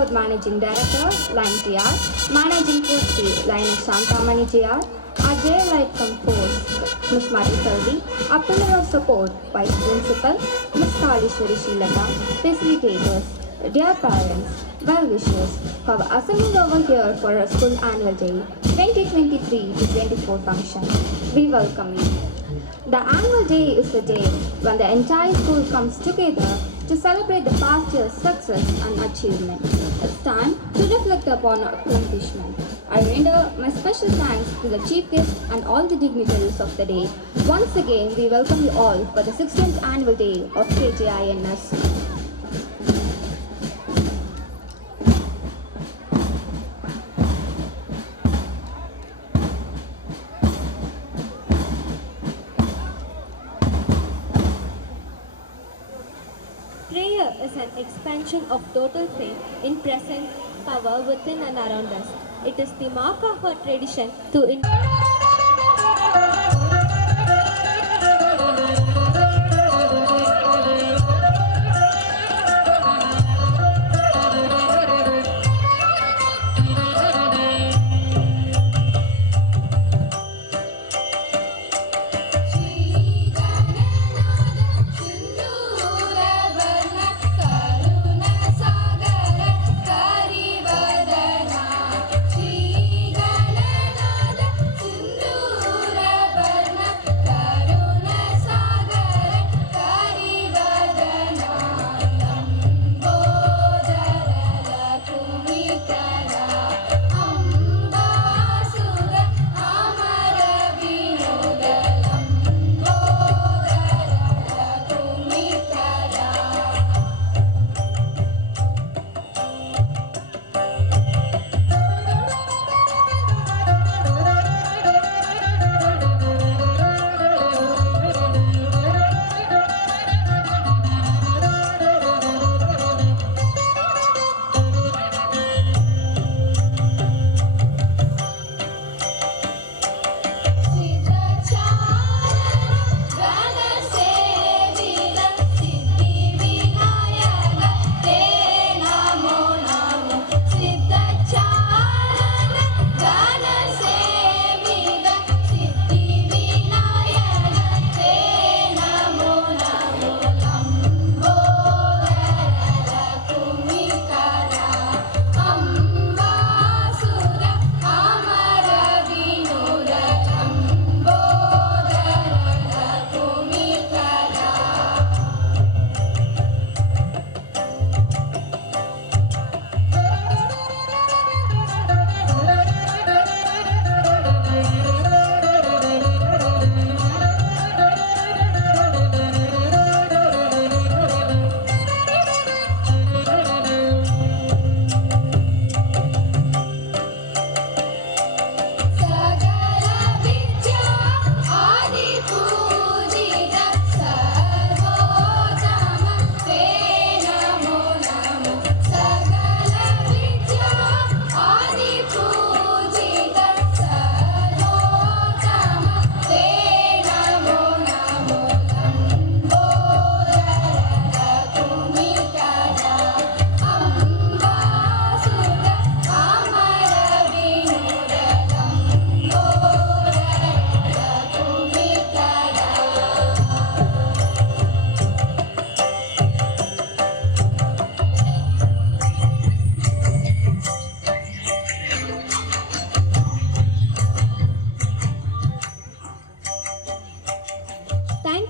with Managing Director, Line TR, Managing Trustee, Line of Shantamani JR, our J-Light Compost, Ms. Mari Salvi, our Pillar of Support, Vice Principal, Ms. Kalishwari Shilata, Facilitators, dear parents, well wishers, who have assembled over here for our school annual day 2023 to 24 function. We welcome you. The annual day is the day when the entire school comes together to celebrate the past year's success and achievement. It's time to reflect upon our accomplishment. I render my special thanks to the chief guest and all the dignitaries of the day. Once again, we welcome you all for the 16th annual day of KJINS. Prayer is an expansion of total faith in present power within and around us. It is the mark of our tradition to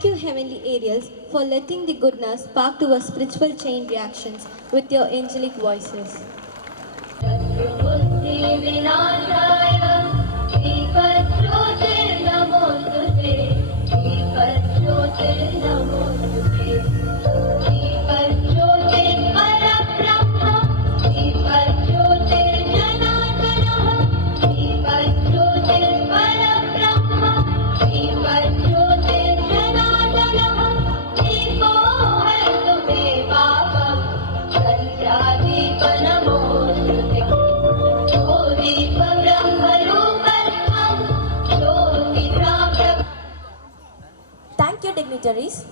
Thank you, Heavenly Ariels, for letting the goodness spark to our spiritual chain reactions with your angelic voices. Thank you, dignitaries.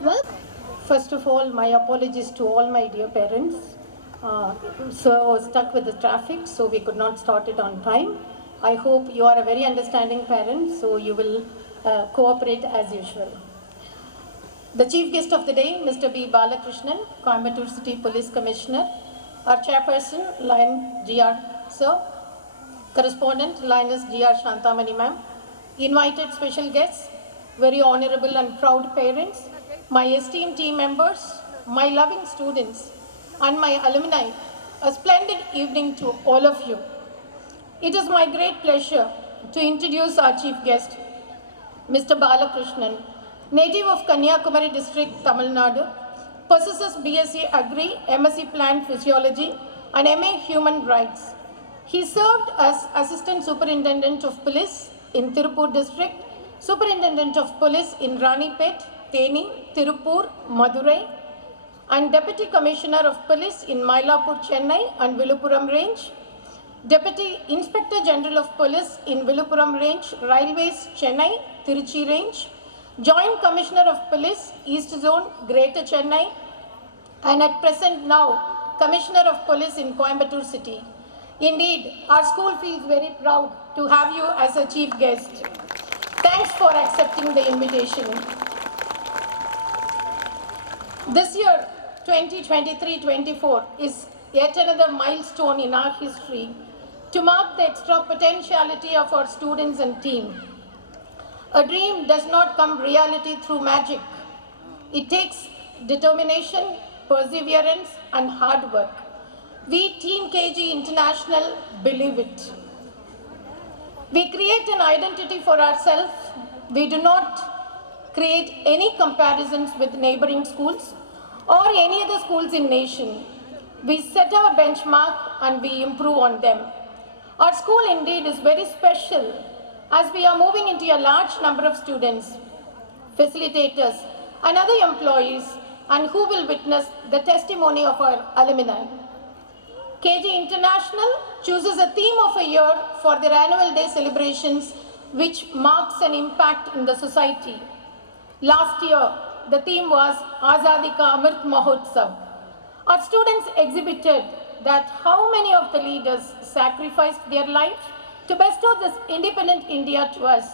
Well, first of all, my apologies to all my dear parents. so stuck with the traffic, so we could not start it on time. I hope you are a very understanding parent, so you will cooperate as usual. The chief guest of the day, Mr. B. Balakrishnan, Coimbatore City Police Commissioner. Our chairperson, Lion G.R. Sir. Correspondent, Lioness G.R. Shantamani ma'am. Invited special guests, very honorable and proud parents, my esteemed team members, my loving students, and my alumni. A splendid evening to all of you. It is my great pleasure to introduce our chief guest, Mr. Balakrishnan, native of Kanyakumari district, Tamil Nadu, possesses BSc Agri, MSc Plant Physiology, and MA Human Rights. He served as Assistant Superintendent of Police in Tirupur district, Superintendent of Police in Ranipet, Theni, Tirupur, Madurai, and Deputy Commissioner of Police in Mylapore, Chennai and Viluppuram Range, Deputy Inspector General of Police in Viluppuram Range, Railways, Chennai, Tiruchi Range, Joint Commissioner of Police, East Zone, Greater Chennai, and at present now, Commissioner of Police in Coimbatore City. Indeed, our school feels very proud to have you as a chief guest. Thanks for accepting the invitation. This year, 2023-24, is yet another milestone in our history to mark the extra potentiality of our students and team. A dream does not come reality through magic. It takes determination, perseverance, and hard work. We Team KG International believe it. We create an identity for ourselves. We do not create any comparisons with neighboring schools or any other schools in nation. We set our benchmark and we improve on them. Our school indeed is very special as we are moving into a large number of students, facilitators, and other employees, and who will witness the testimony of our alumni. KG International chooses a theme of a year for their annual day celebrations, which marks an impact in the society. Last year, the theme was Azadi Ka Amrit Mahotsav. Our students exhibited that how many of the leaders sacrificed their lives to bestow this independent India to us.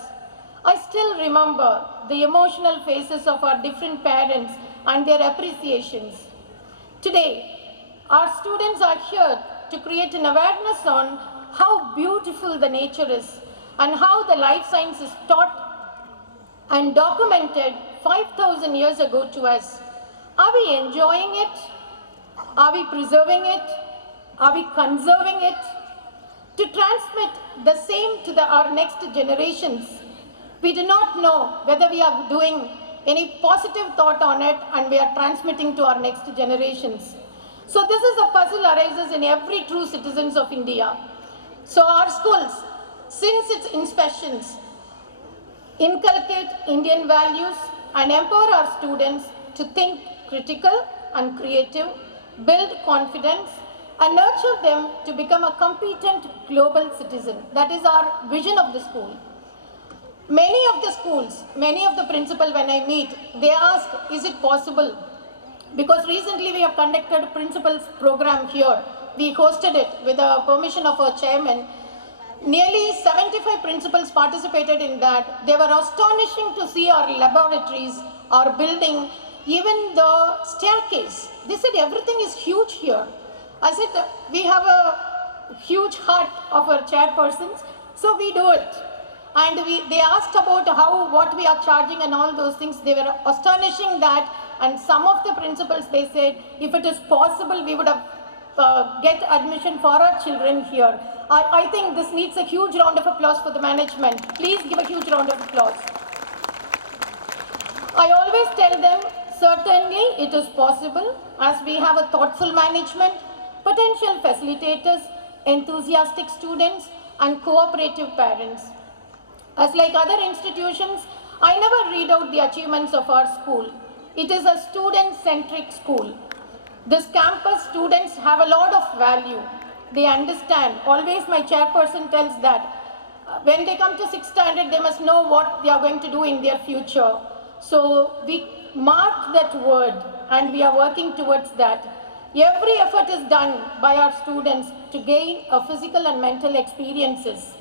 I still remember the emotional faces of our different parents and their appreciations. Today, our students are here to create an awareness on how beautiful the nature is and how the life science is taught and documented 5,000 years ago to us. Are we enjoying it? Are we preserving it? Are we conserving it? To transmit the same to our next generations. We do not know whether we are doing any positive thought on it and we are transmitting to our next generations. So this is a puzzle arises in every true citizens of India. So our schools, since its inspections, inculcate Indian values and empower our students to think critical and creative, build confidence, and nurture them to become a competent global citizen. That is our vision of the school. Many of the schools, many of the principals when I meet, they ask, is it possible? Because recently we have conducted a principals program here. We hosted it with the permission of our chairman. Nearly 75 principals participated in that. They were astonishing to see our laboratories, our building, even the staircase. They said everything is huge here. I said, we have a huge heart of our chairpersons, so we do it. And they asked about what we are charging and all those things. They were astonishing that. And some of the principals, they said, if it is possible, we would have get admission for our children here. I think this needs a huge round of applause for the management. Please give a huge round of applause. I always tell them, certainly it is possible as we have a thoughtful management, potential facilitators, enthusiastic students, and cooperative parents. As like other institutions, I never read out the achievements of our school. It is a student-centric school. This campus students have a lot of value. They understand. Always my chairperson tells that when they come to 6th standard, they must know what they are going to do in their future. So we mark that word and we are working towards that. Every effort is done by our students to gain a physical and mental experiences.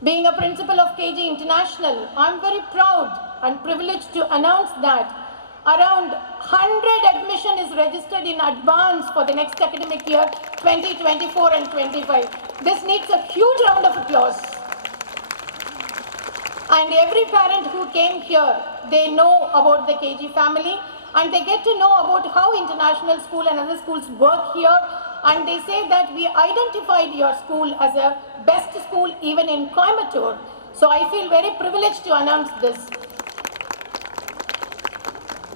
Being a principal of KG International, I'm very proud and privileged to announce that around 100 admission is registered in advance for the next academic year 2024 and 25. This needs a huge round of applause. And every parent who came here, they know about the KG family and they get to know about how international school and other schools work here, and they say that we identified your school as a best school even in Coimbatore. So I feel very privileged to announce this.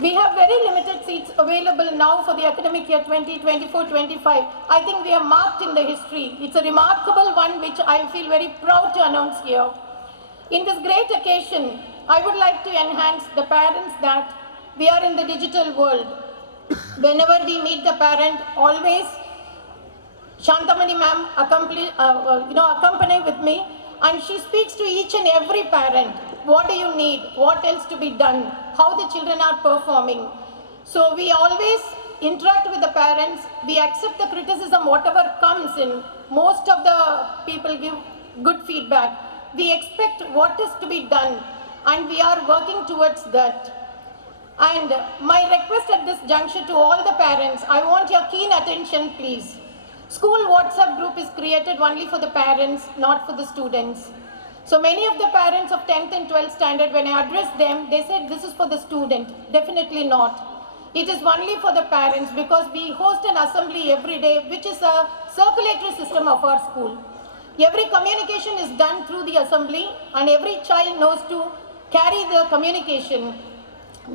We have very limited seats available now for the academic year 2024-25. I think we are marked in the history. It's a remarkable one which I feel very proud to announce here. In this great occasion, I would like to enhance the parents that we are in the digital world. Whenever we meet the parent, always Shantamani ma'am accompany with me, and she speaks to each and every parent. What do you need? What else to be done? How the children are performing? So we always interact with the parents. We accept the criticism, whatever comes in. Most of the people give good feedback. We expect what is to be done, and we are working towards that. And my request at this juncture to all the parents, I want your keen attention, please. School WhatsApp group is created only for the parents, not for the students. So many of the parents of 10th and 12th standard, when I addressed them, they said this is for the student. Definitely not. It is only for the parents, because we host an assembly every day, which is a circulatory system of our school. Every communication is done through the assembly, and every child knows to carry the communication.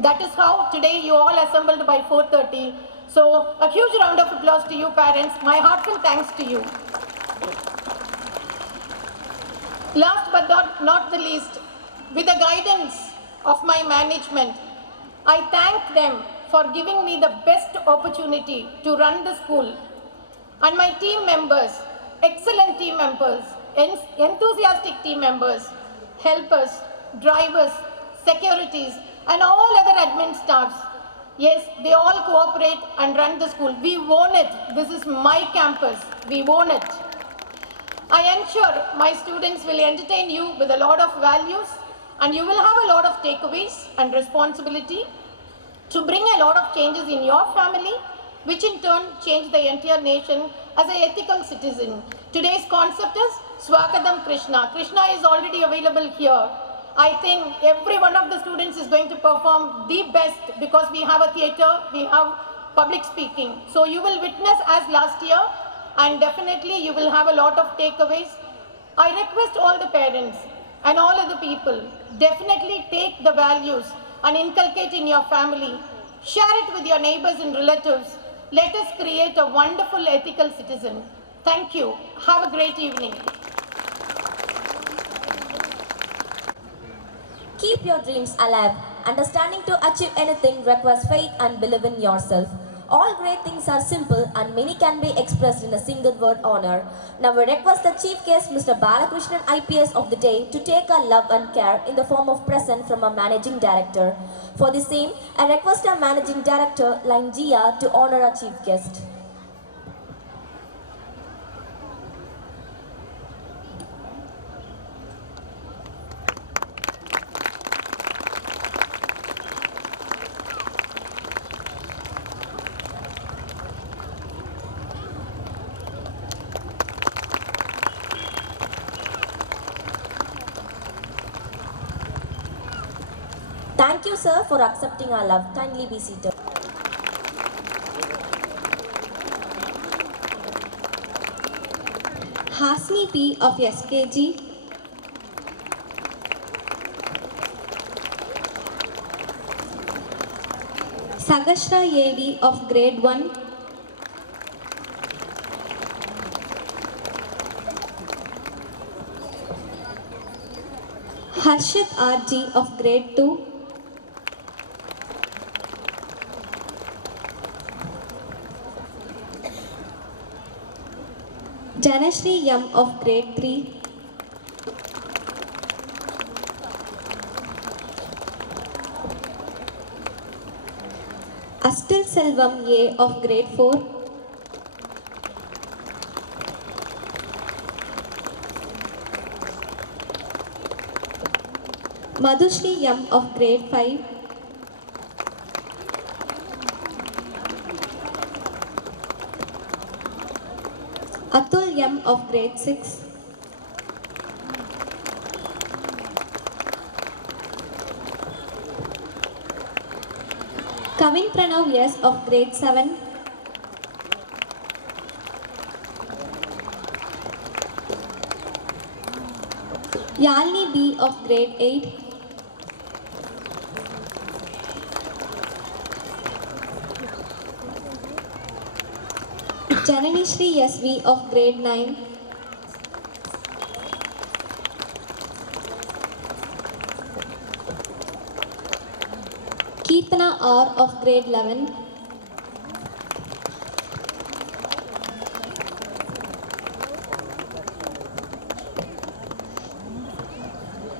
That is how today you all assembled by 4:30. So a huge round of applause to you parents. My heartfelt thanks to you. Last but not the least, with the guidance of my management, I thank them for giving me the best opportunity to run the school. And my team members, excellent team members, enthusiastic team members, helpers, drivers, securities, and all other admin staffs. Yes, they all cooperate and run the school. We own it. This is my campus. We own it. I ensure my students will entertain you with a lot of values, and you will have a lot of takeaways and responsibility to bring a lot of changes in your family, which in turn change the entire nation as an ethical citizen. Today's concept is Swagatam Krishna. Krishna is already available here. I think every one of the students is going to perform the best, because we have a theatre, we have public speaking. So you will witness as last year, and definitely you will have a lot of takeaways. I request all the parents and all other people, definitely take the values and inculcate in your family. Share it with your neighbors and relatives. Let us create a wonderful ethical citizen. Thank you. Have a great evening. Keep your dreams alive. Understanding to achieve anything requires faith and believe in yourself. All great things are simple and many can be expressed in a single word, honor. Now we request the chief guest, Mr. Balakrishnan IPS of the day, to take our love and care in the form of present from our managing director. For the same, I request our managing director, Line Jia, to honor our chief guest. Thank you, sir, for accepting our love. Kindly be seated. Hasni P. of SKG. Sagashra AD of Grade 1. Harshit RG of Grade 2. Janashri M of Grade 3. Astil Selvam A of Grade 4. Madhushri M of grade 5. Atul M of grade 6. Kavin Pranav S of grade 7. Yalini B of grade 8. Janani Shri SV of grade 9. Keertana R of grade 11.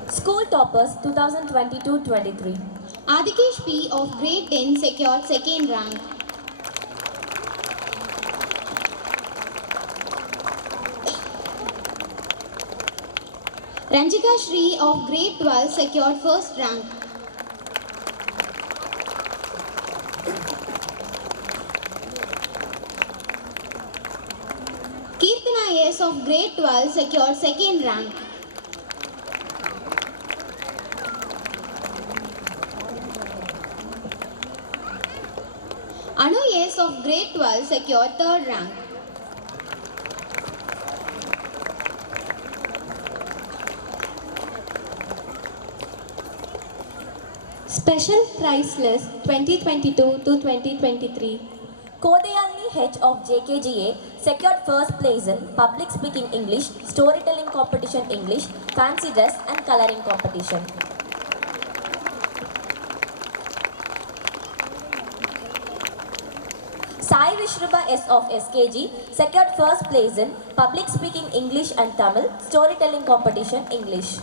School toppers 2022-23. Adikesh P of grade 10 secured second rank. Ranjika Shri of grade 12 secured first rank. Keertana S of grade 12 secured second rank. Anu S of grade 12 secured third rank. Special prize list 2022 to 2023. Kodayalini H of JKGA secured first place in Public Speaking English, Storytelling Competition English, Fancy Dress and Coloring Competition. Sai Vishruba S of SKG secured first place in Public Speaking English and Tamil, Storytelling Competition English.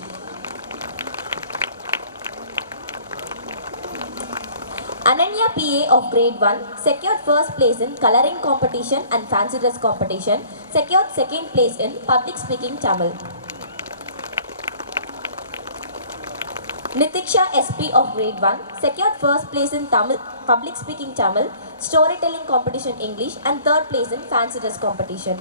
Ananya PA of grade 1 secured first place in Coloring Competition and Fancy Dress Competition, secured second place in Public Speaking Tamil. Nitiksha SP of grade 1 secured first place in Tamil, Public Speaking Tamil, Storytelling Competition English and third place in Fancy Dress Competition.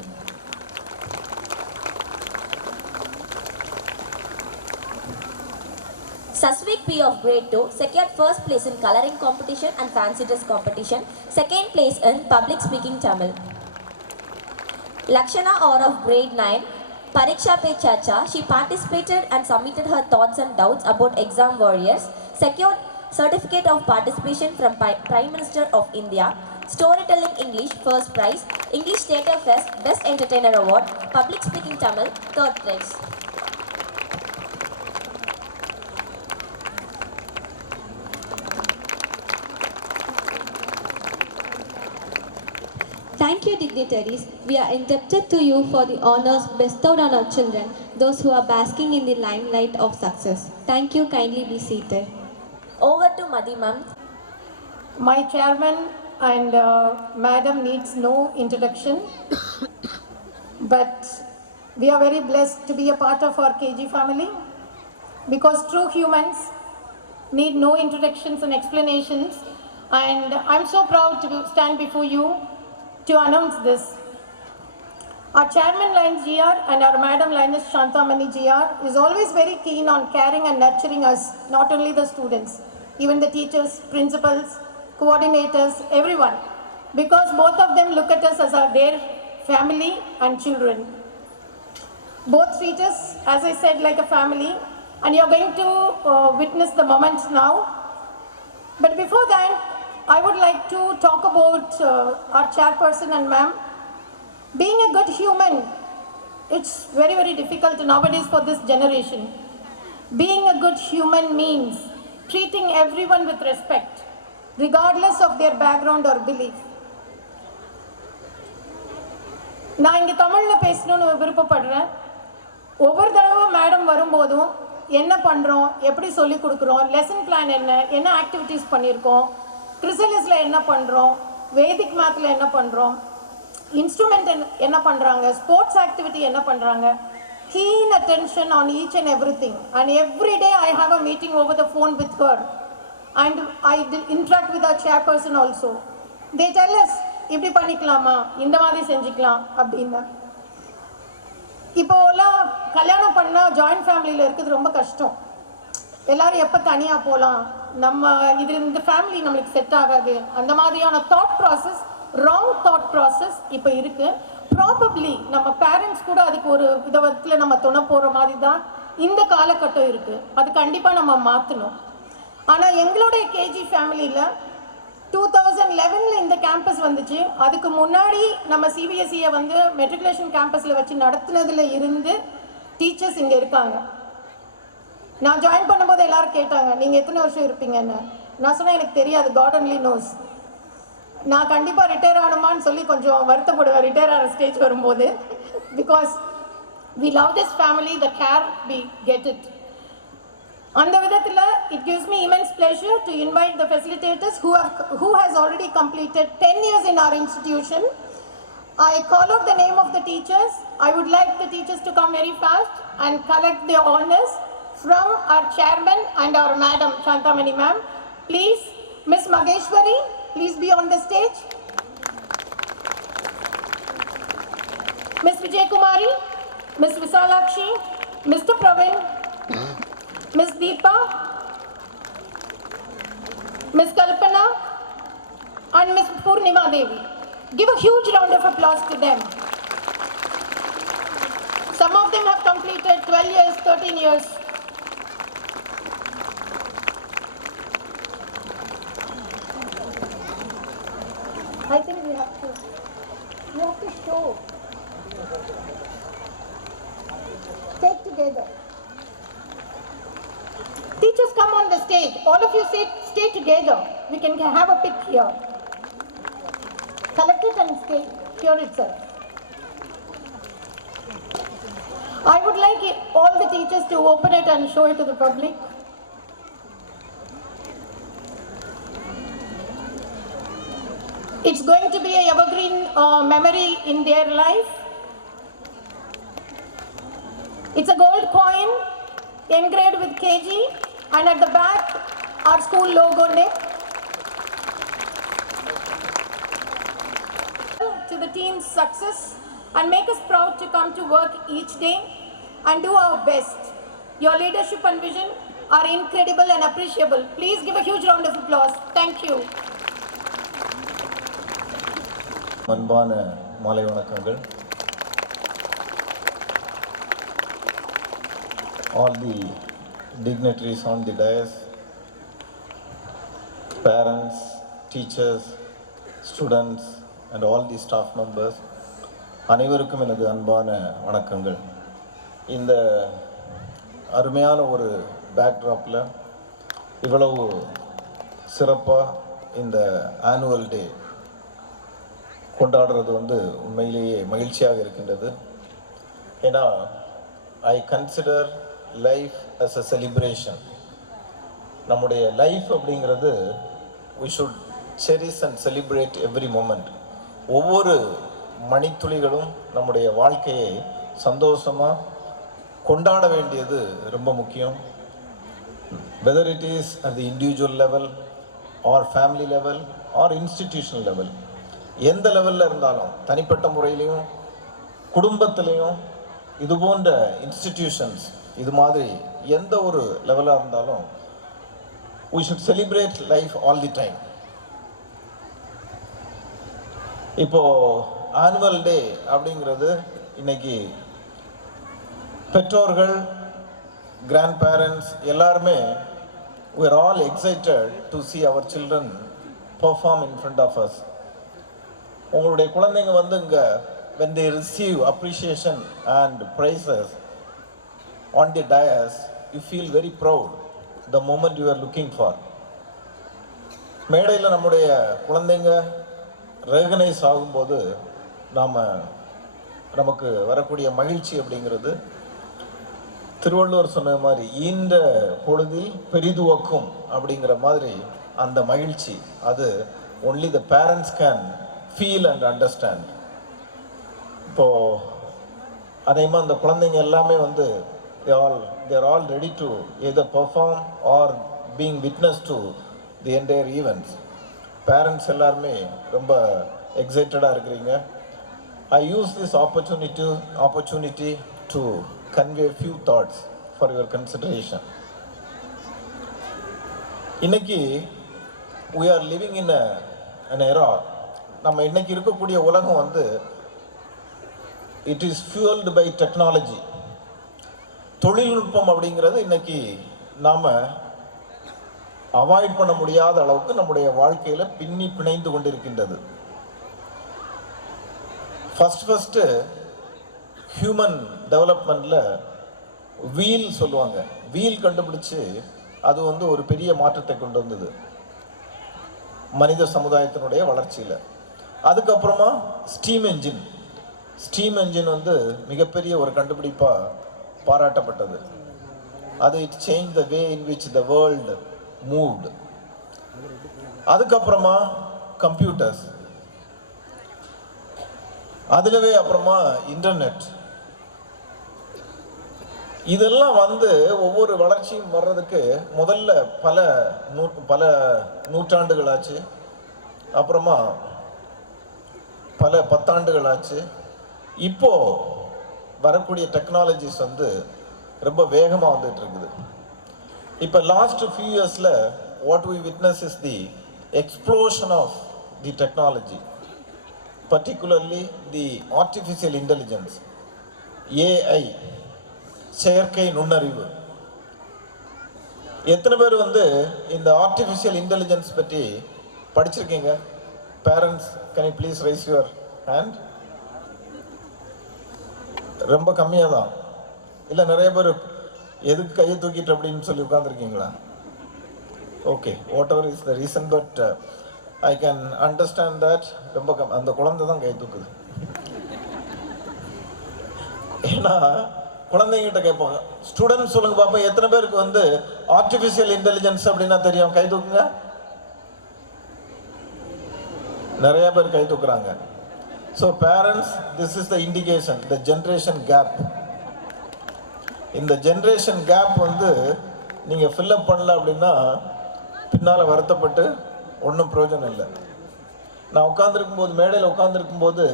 Sasvik P of grade 2 secured first place in Coloring Competition and Fancy Dress Competition, second place in Public Speaking Tamil. Lakshana R of grade 9, Pariksha Pe Chacha, she participated and submitted her thoughts and doubts about exam warriors, secured certificate of participation from Prime Minister of India, Storytelling English first prize, English Theatre Fest Best Entertainer Award, Public Speaking Tamil third prize. Thank you, dignitaries. We are indebted to you for the honors bestowed on our children, those who are basking in the limelight of success. Thank you. Kindly be seated. Over to Madhi ma'am. My chairman and madam needs no introduction, but we are very blessed to be a part of our KG family because true humans need no introductions and explanations, and I'm so proud to stand before you to announce this. Our chairman Lines GR and our madam Linus Shantamani GR is always very keen on caring and nurturing us, not only the students, even the teachers, principals, coordinators, everyone, because both of them look at us as their family and children. Both treat us, as I said, like a family, and you're going to witness the moment now. But before that, I would like to talk about our chairperson and ma'am. Being a good human, it's very, very difficult nowadays for this generation. Being a good human means treating everyone with respect, regardless of their background or belief. நான் இங்கே தமிழில் பேசணும்னு விருப்பப்படுறேன். ஒவ்வொரு தடவை madam வரும்போதும் என்ன பண்ணுறோம், எப்படி சொல்லி கொடுக்குறோம், லெசன் பிளான் என்ன ஆக்டிவிட்டீஸ் பண்ணியிருக்கோம், கிறிசலிஸில் என்ன பண்ணுறோம், வேதிக் மேத்தில் என்ன பண்ணுறோம், இன்ஸ்ட்ருமெண்ட் என்ன பண்ணுறாங்க, ஸ்போர்ட்ஸ் ஆக்டிவிட்டி என்ன பண்ணுறாங்க, keen attention on each and everything. And every day I have a meeting over the phone with her. And I interact with our chairperson also. They tell us, இப்படி பண்ணிக்கலாமா, இந்த மாதிரி செஞ்சுக்கலாம் அப்படின்னு. இப்போலாம் கல்யாணம் பண்ணால் ஜாயிண்ட் ஃபேமிலியில் இருக்கிறது ரொம்ப கஷ்டம். எல்லாரும் எப்போ தனியாக போகலாம், நம்ம இந்த ஃபேமிலி நம்மளுக்கு செட் ஆகாது, அந்த மாதிரியான thought process, wrong thought process இப்போ இருக்குது. ப்ராபப்ளி நம்ம பேரண்ட்ஸ் கூட அதுக்கு ஒரு விதத்தில் நம்ம துணை போகிற மாதிரி தான் இந்த காலகட்டம் இருக்குது. அது கண்டிப்பாக நம்ம மாற்றணும். ஆனால் எங்களுடைய கேஜி ஃபேமிலியில் 2011 இந்த கேம்பஸ் வந்துச்சு. அதுக்கு முன்னாடி நம்ம சிபிஎஸ்சியை வந்து மெட்ரிகுலேஷன் கேம்பஸில் வச்சு நடத்துனதில் இருந்து டீச்சர்ஸ் இங்கே இருக்காங்க. நான் ஜாயின் பண்ணும்போது எல்லாரும் கேட்டாங்க, நீங்கள் எத்தனை வருஷம் இருப்பீங்கன்னு. நான் சொன்னேன், எனக்கு தெரியாது, காட் ஒன்லி நோஸ். நான் கண்டிப்பாக ரிட்டையர் ஆகணுமான்னு சொல்லி கொஞ்சம் வருத்தப்படுவேன் ரிட்டையர் ஆகிற ஸ்டேஜ் வரும்போது. Because we love this family, the care we get it. அந்த விதத்தில் இட் gives me immense pleasure to invite the facilitators who has already completed 10 years in our institution. I call out the name of the teachers. I would like the teachers to come very fast and collect their honors from our chairman and our madam Shantamani ma'am. Please, Miss Mageshwari, please be on the stage. Miss Vijay Kumari, Miss Visalakshi, Mr. Pravin, Miss Deepa, Miss Kalpana, and Miss Purnima Devi. Give a huge round of applause to them. Some of them have completed 12 years, 13 years. I think we have to show. Take together. Teachers, come on the stage. All of you stay together. We can have a pic here. Collect it and stay here itself. I would like all the teachers to open it and show it to the public. It's going to be a evergreen memory in their life. It's a gold coin engraved with KG, and at the back our school logo nip. To the team's success and make us proud to come to work each day and do our best. Your leadership and vision are incredible and appreciable. Please give a huge round of applause. Thank you. அன்பான மாலை வணக்கங்கள். All the dignitaries on the dais, parents, teachers, students and all the staff members, அனைவருக்கும் எனது அன்பான வணக்கங்கள். இந்த அருமையான ஒரு பேக்ட்ராப்பில் இவ்வளவு சிறப்பாக இந்த ஆனுவல் டே கொண்டாடுறது வந்து உண்மையிலேயே மகிழ்ச்சியாக இருக்கின்றது. ஏன்னா I consider life as a celebration. நம்முடைய லைஃப் அப்படிங்கிறது we should cherish and celebrate every moment. ஒவ்வொரு மணித்துளிகளும் நம்முடைய வாழ்க்கையை சந்தோஷமாக கொண்டாட வேண்டியது ரொம்ப முக்கியம். whether it is at the individual level or family level or institutional level, எந்த லெவலில் இருந்தாலும், தனிப்பட்ட முறையிலையும் குடும்பத்திலையும் இது போன்ற இன்ஸ்டிடியூஷன்ஸ் இது மாதிரி எந்த ஒரு லெவலாக இருந்தாலும் we should celebrate life all the time. இப்போது ஆனுவல் டே அப்படிங்கிறது இன்னைக்கு பெற்றோர்கள், கிராண்ட் பேரண்ட்ஸ் எல்லாருமே we are all excited to see our children perform in front of us. உங்களுடைய குழந்தைங்க வந்து இங்கே when they receive appreciation and praises on the dais, you feel very proud the moment you are looking for. மேடையில் நம்முடைய குழந்தைங்க recognise ஆகும்போது நமக்கு வரக்கூடிய மகிழ்ச்சி அப்படிங்கிறது திருவள்ளுவர் சொன்ன மாதிரி ஈன்ற பொழுதில் பெரிதுவக்கும் அப்படிங்கிற மாதிரி அந்த மகிழ்ச்சி அது only the parents can feel and understand. இப்போது அதேமாதிரி அந்த குழந்தைங்க எல்லாமே வந்து they are all ready to either perform or being witness to the entire events. Parents எல்லாருமே ரொம்ப எக்ஸைட்டடாக இருக்கிறீங்க. I use this opportunity to convey a few thoughts for your consideration. இன்னைக்கு we are living in an era. நம்ம இன்னைக்கு இருக்கக்கூடிய உலகம் வந்து it is fueled by technology. தொழில்நுட்பம் அப்படிங்கிறது இன்னைக்கு நாம் அவாய்ட் பண்ண முடியாத அளவுக்கு நம்முடைய வாழ்க்கையில் பின்னி பிணைந்து கொண்டிருக்கின்றது. ஃபஸ்ட்டு ஹியூமன் டெவலப்மெண்ட்டில் வீல் சொல்லுவாங்க. வீல் கண்டுபிடிச்சு அது வந்து ஒரு பெரிய மாற்றத்தை கொண்டு வந்தது மனித சமுதாயத்தினுடைய வளர்ச்சியில். அதுக்கப்புறமா ஸ்டீம் என்ஜின் வந்து மிகப்பெரிய ஒரு கண்டுபிடிப்பாக பாராட்டப்பட்டது. அது it change the way in which the world moved. அதுக்கப்புறமா கம்ப்யூட்டர்ஸ், அதுலவே அப்புறமா இன்டர்நெட். இதெல்லாம் வந்து ஒவ்வொரு வளர்ச்சியும் வர்றதுக்கு முதல்ல பல நூற்றாண்டுகள் ஆச்சு, அப்புறமா பல பத்தாண்டுகள் ஆச்சு. இப்போ வரக்கூடிய டெக்னாலஜிஸ் வந்து ரொம்ப வேகமாக வந்துட்டு இருக்குது. இப்போ லாஸ்ட் ஃபியூ இயர்ஸில் what we witness is the explosion of the technology, particularly the artificial intelligence, AI, செயற்கை நுண்ணறிவு. எத்தனை பேர் வந்து இந்த ஆர்டிஃபிஷியல் இன்டெலிஜென்ஸ் பற்றி படிச்சிருக்கீங்க? Parents, can you please raise your hand? ரொம்ப கம்மியாக தான். இல்லை நிறைய பேர் எதுக்கு கையை தூக்கிட்டு அப்படின்னு சொல்லி உட்காந்துருக்கீங்களா? Okay, whatever is the reason, but I can understand that. ரொம்ப அந்த குழந்தை தான் கை தூக்குது. ஏன்னா குழந்தைங்கிட்ட கேட்பாங்க, ஸ்டூடெண்ட்ஸ் சொல்லுங்க பார்ப்போம், எத்தனை பேருக்கு வந்து ஆர்டிஃபிஷியல் இன்டெலிஜென்ஸ் அப்படின்னா தெரியும்? கை தூக்குங்க. நிறைய பேர் கை தூக்குறாங்க. So parents, this is the indication, the generation gap. இந்த ஜென்ரேஷன் கேப் வந்து நீங்கள் ஃபில்லப் பண்ணல அப்படின்னா பின்னால் வருத்தப்பட்டு ஒன்றும் பிரயோஜனம் இல்லை. நான் உட்காந்துருக்கும்போது, மேடையில் உட்காந்துருக்கும்போது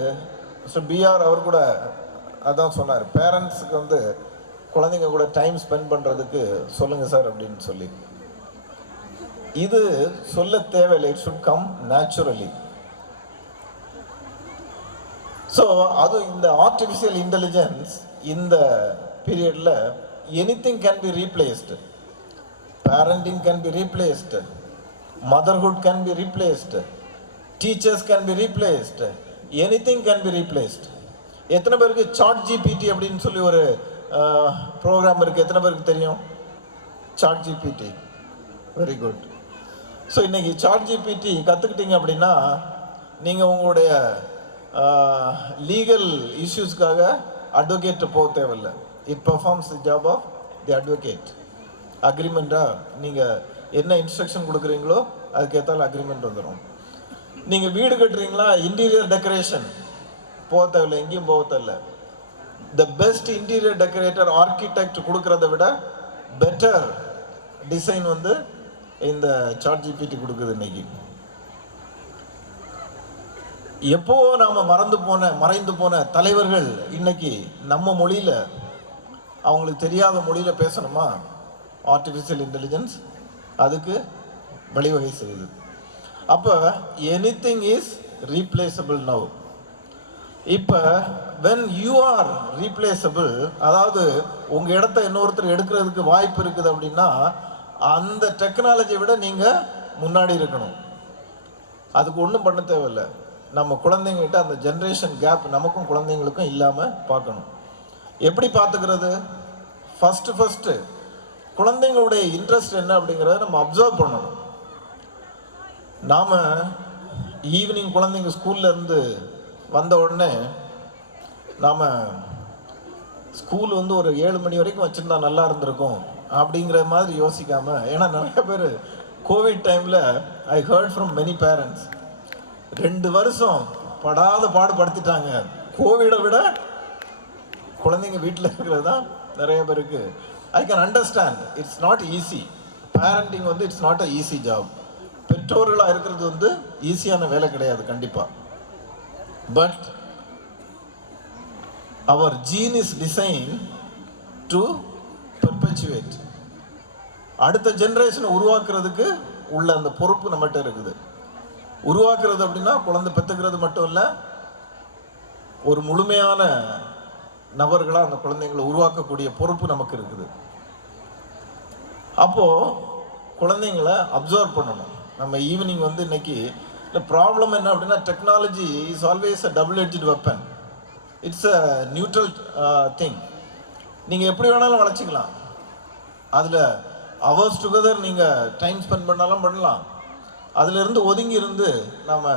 மிஸ்டர் பிஆர் அவர் கூட அதான் சொன்னார், பேரண்ட்ஸுக்கு வந்து குழந்தைங்க கூட டைம் ஸ்பெண்ட் பண்ணுறதுக்கு சொல்லுங்கள் சார் அப்படின்னு சொல்லி. இது சொல்ல தேவையில்லை, it should come naturally. So அது இந்த ஆர்டிஃபிஷியல் இன்டெலிஜென்ஸ் இந்த பீரியடில் anything can be replaced. Parenting can be replaced, motherhood can be replaced, teachers can be replaced, anything can be replaced. எத்தனை பேருக்கு சாட் ஜிபிடி அப்படின்னு சொல்லி ஒரு ப்ரோக்ராம் இருக்குது? எத்தனை பேருக்கு தெரியும் ChatGPT? Very good. So இன்றைக்கி சாட் ஜிபிடி கற்றுக்கிட்டீங்க அப்படின்னா நீங்கள் உங்களுடைய லீகல் இஷ்யூஸ்க்காக அட்வொகேட் போக தேவையில்லை. It performs the job of the advocate. அக்ரிமெண்ட்டாக நீங்கள் என்ன இன்ஸ்ட்ரக்ஷன் கொடுக்குறீங்களோ அதுக்கேற்றாலும் அக்ரிமெண்ட் வந்துடும். நீங்கள் வீடு கட்டுறீங்களா, இன்டீரியர் டெக்கரேஷன் போக தேவையில்லை, எங்கேயும் போக தேவையில்லை. The best interior decorator architect கொடுக்குறத விட பெட்டர் டிசைன் வந்து இந்த சாட் ஜிபிடி கொடுக்குது. இன்னைக்கு எப்போ நாம் மறைந்து போன தலைவர்கள் இன்னைக்கு நம்ம மொழியில், அவங்களுக்கு தெரியாத மொழியில் பேசணுமா? ஆர்டிஃபிஷியல் இன்டெலிஜென்ஸ் அதுக்கு வழிவகை செய்யுது. அப்போ எனிதிங் இஸ் ரீப்ளேசபிள் நவ். இப்போ when you are replaceable, அதாவது உங்கள் இடத்த இன்னொருத்தர் எடுக்கிறதுக்கு வாய்ப்பு இருக்குது அப்படின்னா அந்த டெக்னாலஜியை விட நீங்கள் முன்னாடி இருக்கணும். அதுக்கு ஒன்றும் பண்ண தேவையில்லை. நம்ம குழந்தைங்ககிட்ட அந்த ஜென்ரேஷன் கேப் நமக்கும் குழந்தைங்களுக்கும் இல்லாமல் பார்க்கணும். எப்படி பார்த்துக்கிறது? ஃபஸ்ட்டு குழந்தைங்களுடைய இன்ட்ரெஸ்ட் என்ன அப்படிங்கிறத நம்ம அப்சர்வ் பண்ணணும். நாம் ஈவினிங் குழந்தைங்க ஸ்கூல்லேருந்து வந்த உடனே நாம் ஸ்கூல் வந்து ஒரு 7 மணி வரைக்கும் வச்சுருந்தா நல்லா இருந்திருக்கும் அப்படிங்கிற மாதிரி யோசிக்காமல், ஏன்னா நிறைய பேர் கோவிட் டைமில் I heard from many parents 2 வருஷம் படாத பாடுபடுத்திட்டாங்க. கோவிடை விட குழந்தைங்க வீட்டில் இருக்கிறது தான் நிறைய பேருக்கு. I can understand, it's not easy. Parenting வந்து it's not a easy job. பெற்றோர்களாக இருக்கிறது வந்து ஈஸியான வேலை கிடையாது கண்டிப்பாக. But our gene is designed to perpetuate. அடுத்த ஜென்ரேஷனை உருவாக்குறதுக்கு உள்ள அந்த பொறுப்பு நம்மகிட்ட இருக்குது. உருவாக்குறது அப்படின்னா குழந்தை பெற்றுக்கிறது மட்டும் இல்லை, ஒரு முழுமையான நபர்களாக அந்த குழந்தைங்களை உருவாக்கக்கூடிய பொறுப்பு நமக்கு இருக்குது. அப்போது குழந்தைங்களை அப்சர்வ் பண்ணணும். நம்ம ஈவினிங் வந்து இன்னைக்கு இந்த ப்ராப்ளம் என்ன அப்படின்னா, technology is always a double edged weapon. It's a neutral thing. நீங்கள் எப்படி வேணாலும் வளர்ச்சிக்கலாம். அதில் ஹவர்ஸ் டுகெதர் நீங்கள் டைம் ஸ்பெண்ட் பண்ணாலும் பண்ணலாம். அதிலிருந்து ஒதுங்கி இருந்து நாம்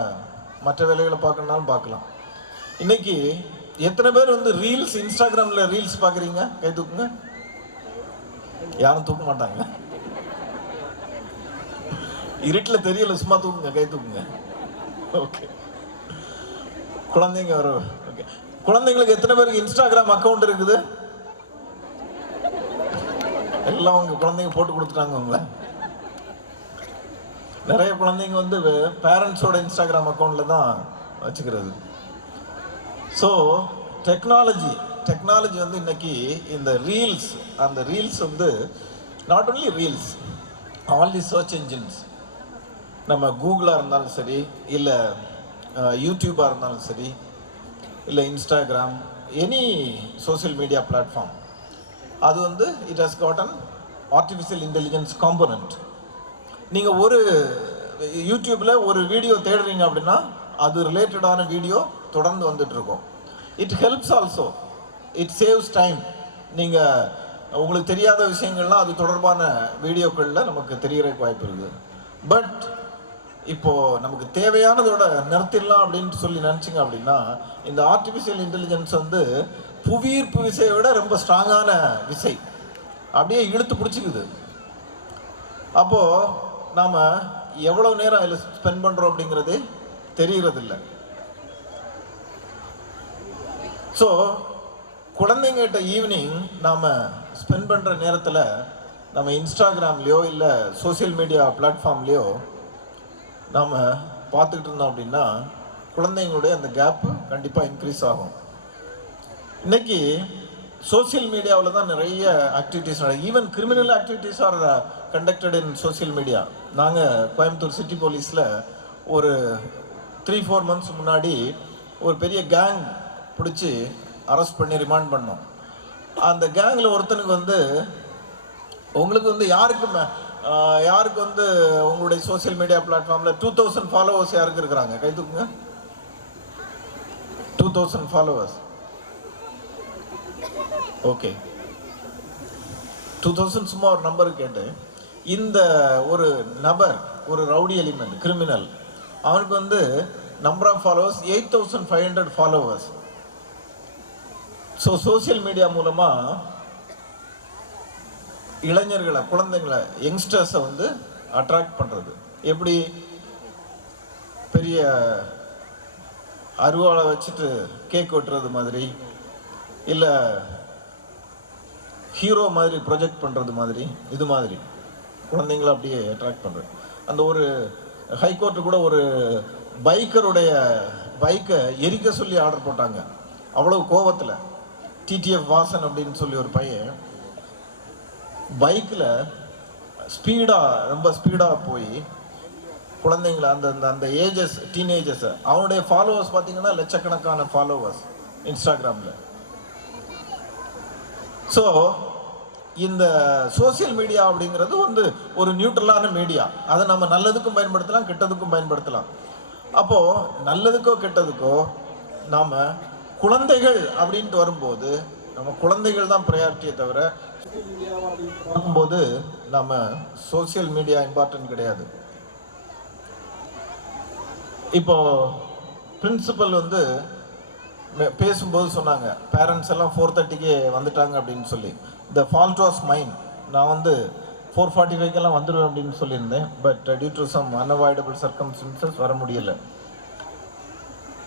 மற்ற வேலைகளை பார்க்கணுனாலும் பார்க்கலாம். இன்றைக்கி எத்தனை பேர் வந்து ரீல்ஸ், இன்ஸ்டாகிராமில் ரீல்ஸ் பார்க்குறீங்க? கை தூக்குங்க. யாரும் தூக்க மாட்டாங்க. இருட்டில் தெரியல, சும்மா தூக்குங்க, கை தூக்குங்க. ஓகே, குழந்தைங்க வர. ஓகே, குழந்தைங்களுக்கு எத்தனை பேருக்கு இன்ஸ்டாகிராம் அக்கௌண்ட் இருக்குது? எல்லாம் உங்க குழந்தைங்க போட்டு கொடுத்துட்டாங்க உங்களை. நிறைய குழந்தைங்க வந்து பேரண்ட்ஸோட இன்ஸ்டாகிராம் அக்கௌண்ட்ல தான் வச்சுக்கிறது. ஸோ டெக்னாலஜி வந்து இன்னைக்கு இந்த ரீல்ஸ், அந்த ரீல்ஸ் வந்து not only reels, all the search engines, நம்ம கூகுளாக இருந்தாலும் சரி, இல்லை யூடியூபாக இருந்தாலும் சரி, இல்லை Instagram, any social media platform, அது வந்து it has got an artificial intelligence component. நீங்கள் ஒரு யூடியூப்பில் ஒரு வீடியோ தேடுறீங்க அப்படின்னா அது ரிலேட்டடான வீடியோ தொடர்ந்து வந்துட்டுருக்கோம். It helps also, it saves time. நீங்கள் உங்களுக்கு தெரியாத விஷயங்கள்லாம் அது தொடர்பான வீடியோக்களில் நமக்கு தெரியறதுக்கு வாய்ப்பு இருக்குது. பட் இப்போது நமக்கு தேவையானதோட நிறுத்திடலாம் அப்படின்னு சொல்லி நினச்சிங்க அப்படின்னா, இந்த ஆர்டிஃபிஷியல் இன்டெலிஜென்ஸ் வந்து புவியீர்ப்பு விசையை விட ரொம்ப ஸ்ட்ராங்கான விசை, அப்படியே இழுத்து பிடிச்சிக்குது. அப்போது நாம் எவ்வளோ நேரம் அதில் ஸ்பெண்ட் பண்ணுறோம் அப்படிங்கிறது தெரியறதில்லை. ஸோ குழந்தைங்கிட்ட ஈவினிங் நாம் ஸ்பெண்ட் பண்ணுற நேரத்தில் நம்ம இன்ஸ்டாகிராம்லேயோ இல்லை சோசியல் மீடியா பிளாட்ஃபார்ம்லேயோ நாம் பார்த்துக்கிட்டு இருந்தோம் அப்படின்னா குழந்தைங்களுடைய அந்த கேப்பு கண்டிப்பாக இன்க்ரீஸ் ஆகும். இன்றைக்கி சோசியல் மீடியாவில் தான் நிறைய ஆக்டிவிட்டீஸ் நடக்கும். Even criminal activities R conducted இன் சோசியல் மீடியா. நாங்கள் கோயம்புத்தூர் சிட்டி போலீஸில் ஒரு 3-4 மந்த்ஸ் முன்னாடி ஒரு பெரிய கேங் பிடிச்சி அரெஸ்ட் பண்ணி ரிமாண்ட் பண்ணோம். அந்த கேங்கில் ஒருத்தனுக்கு வந்து, உங்களுக்கு வந்து யாருக்கு வந்து உங்களுடைய சோசியல் மீடியா பிளாட்ஃபார்மில் 2000 ஃபாலோவர்ஸ் யாருக்கு இருக்கிறாங்க? கை தூக்குங்க. 2000 ஃபாலோவர்ஸ். ஓகே, 2000 சும்மா ஒரு நம்பர் கேட்டு, இந்த ஒரு நபர், ஒரு ரவுடி எலிமெண்ட், கிரிமினல், அவனுக்கு வந்து number of followers 8500 followers. So social media மூலமாக இளைஞர்களை, குழந்தைங்களை, யங்ஸ்டர்ஸை வந்து அட்ராக்ட் பண்ணுறது. எப்படி பெரிய அருவாளை வச்சுட்டு கேக் வெட்டுறது மாதிரி, இல்லை ஹீரோ மாதிரி ப்ரொஜெக்ட் பண்ணுறது மாதிரி, இது மாதிரி குழந்தைங்களை அப்படியே அட்ராக்ட் பண்ணுறது. அந்த ஒரு ஹைகோர்ட்டு கூட ஒரு பைக்கருடைய பைக்கை எரிக்க சொல்லி ஆர்டர் போட்டாங்க. அவ்வளவு கோபத்தில் டிடிஎஃப் வாசன் அப்படின்னு சொல்லி ஒரு பையன் பைக்கில் ரொம்ப ஸ்பீடாக போய் குழந்தைங்களை, அந்த ஏஜஸ், டீனேஜர்ஸை, அவனுடைய ஃபாலோவர்ஸ் பார்த்தீங்கன்னா லட்சக்கணக்கான ஃபாலோவர்ஸ் இன்ஸ்டாகிராமில். ஸோ இந்த சோசியல் மீடியா அப்படிங்கிறது வந்து ஒரு நியூட்ரலான மீடியா. அதை நம்ம நல்லதுக்கும் பயன்படுத்தலாம், கெட்டதுக்கும் பயன்படுத்தலாம். அப்போது நல்லதுக்கோ கெட்டதுக்கோ நாம் குழந்தைகள் அப்படின்ட்டு வரும்போது நம்ம குழந்தைகள் தான் ப்ரையாரிட்டியை தவிர, பார்க்கும்போது நம்ம சோசியல் மீடியா இம்பார்ட்டன்ட் கிடையாது. இப்போ பிரின்சிபல் வந்து பேசும்போது சொன்னாங்க, பேரண்ட்ஸ் எல்லாம் 4:30க்கு வந்துட்டாங்க அப்படின்னு சொல்லி. The fault was mine. நான் வந்து 4:45 வந்துடுவேன் அப்படின்னு சொல்லியிருந்தேன். But due to some unavoidable circumstances வர முடியலை.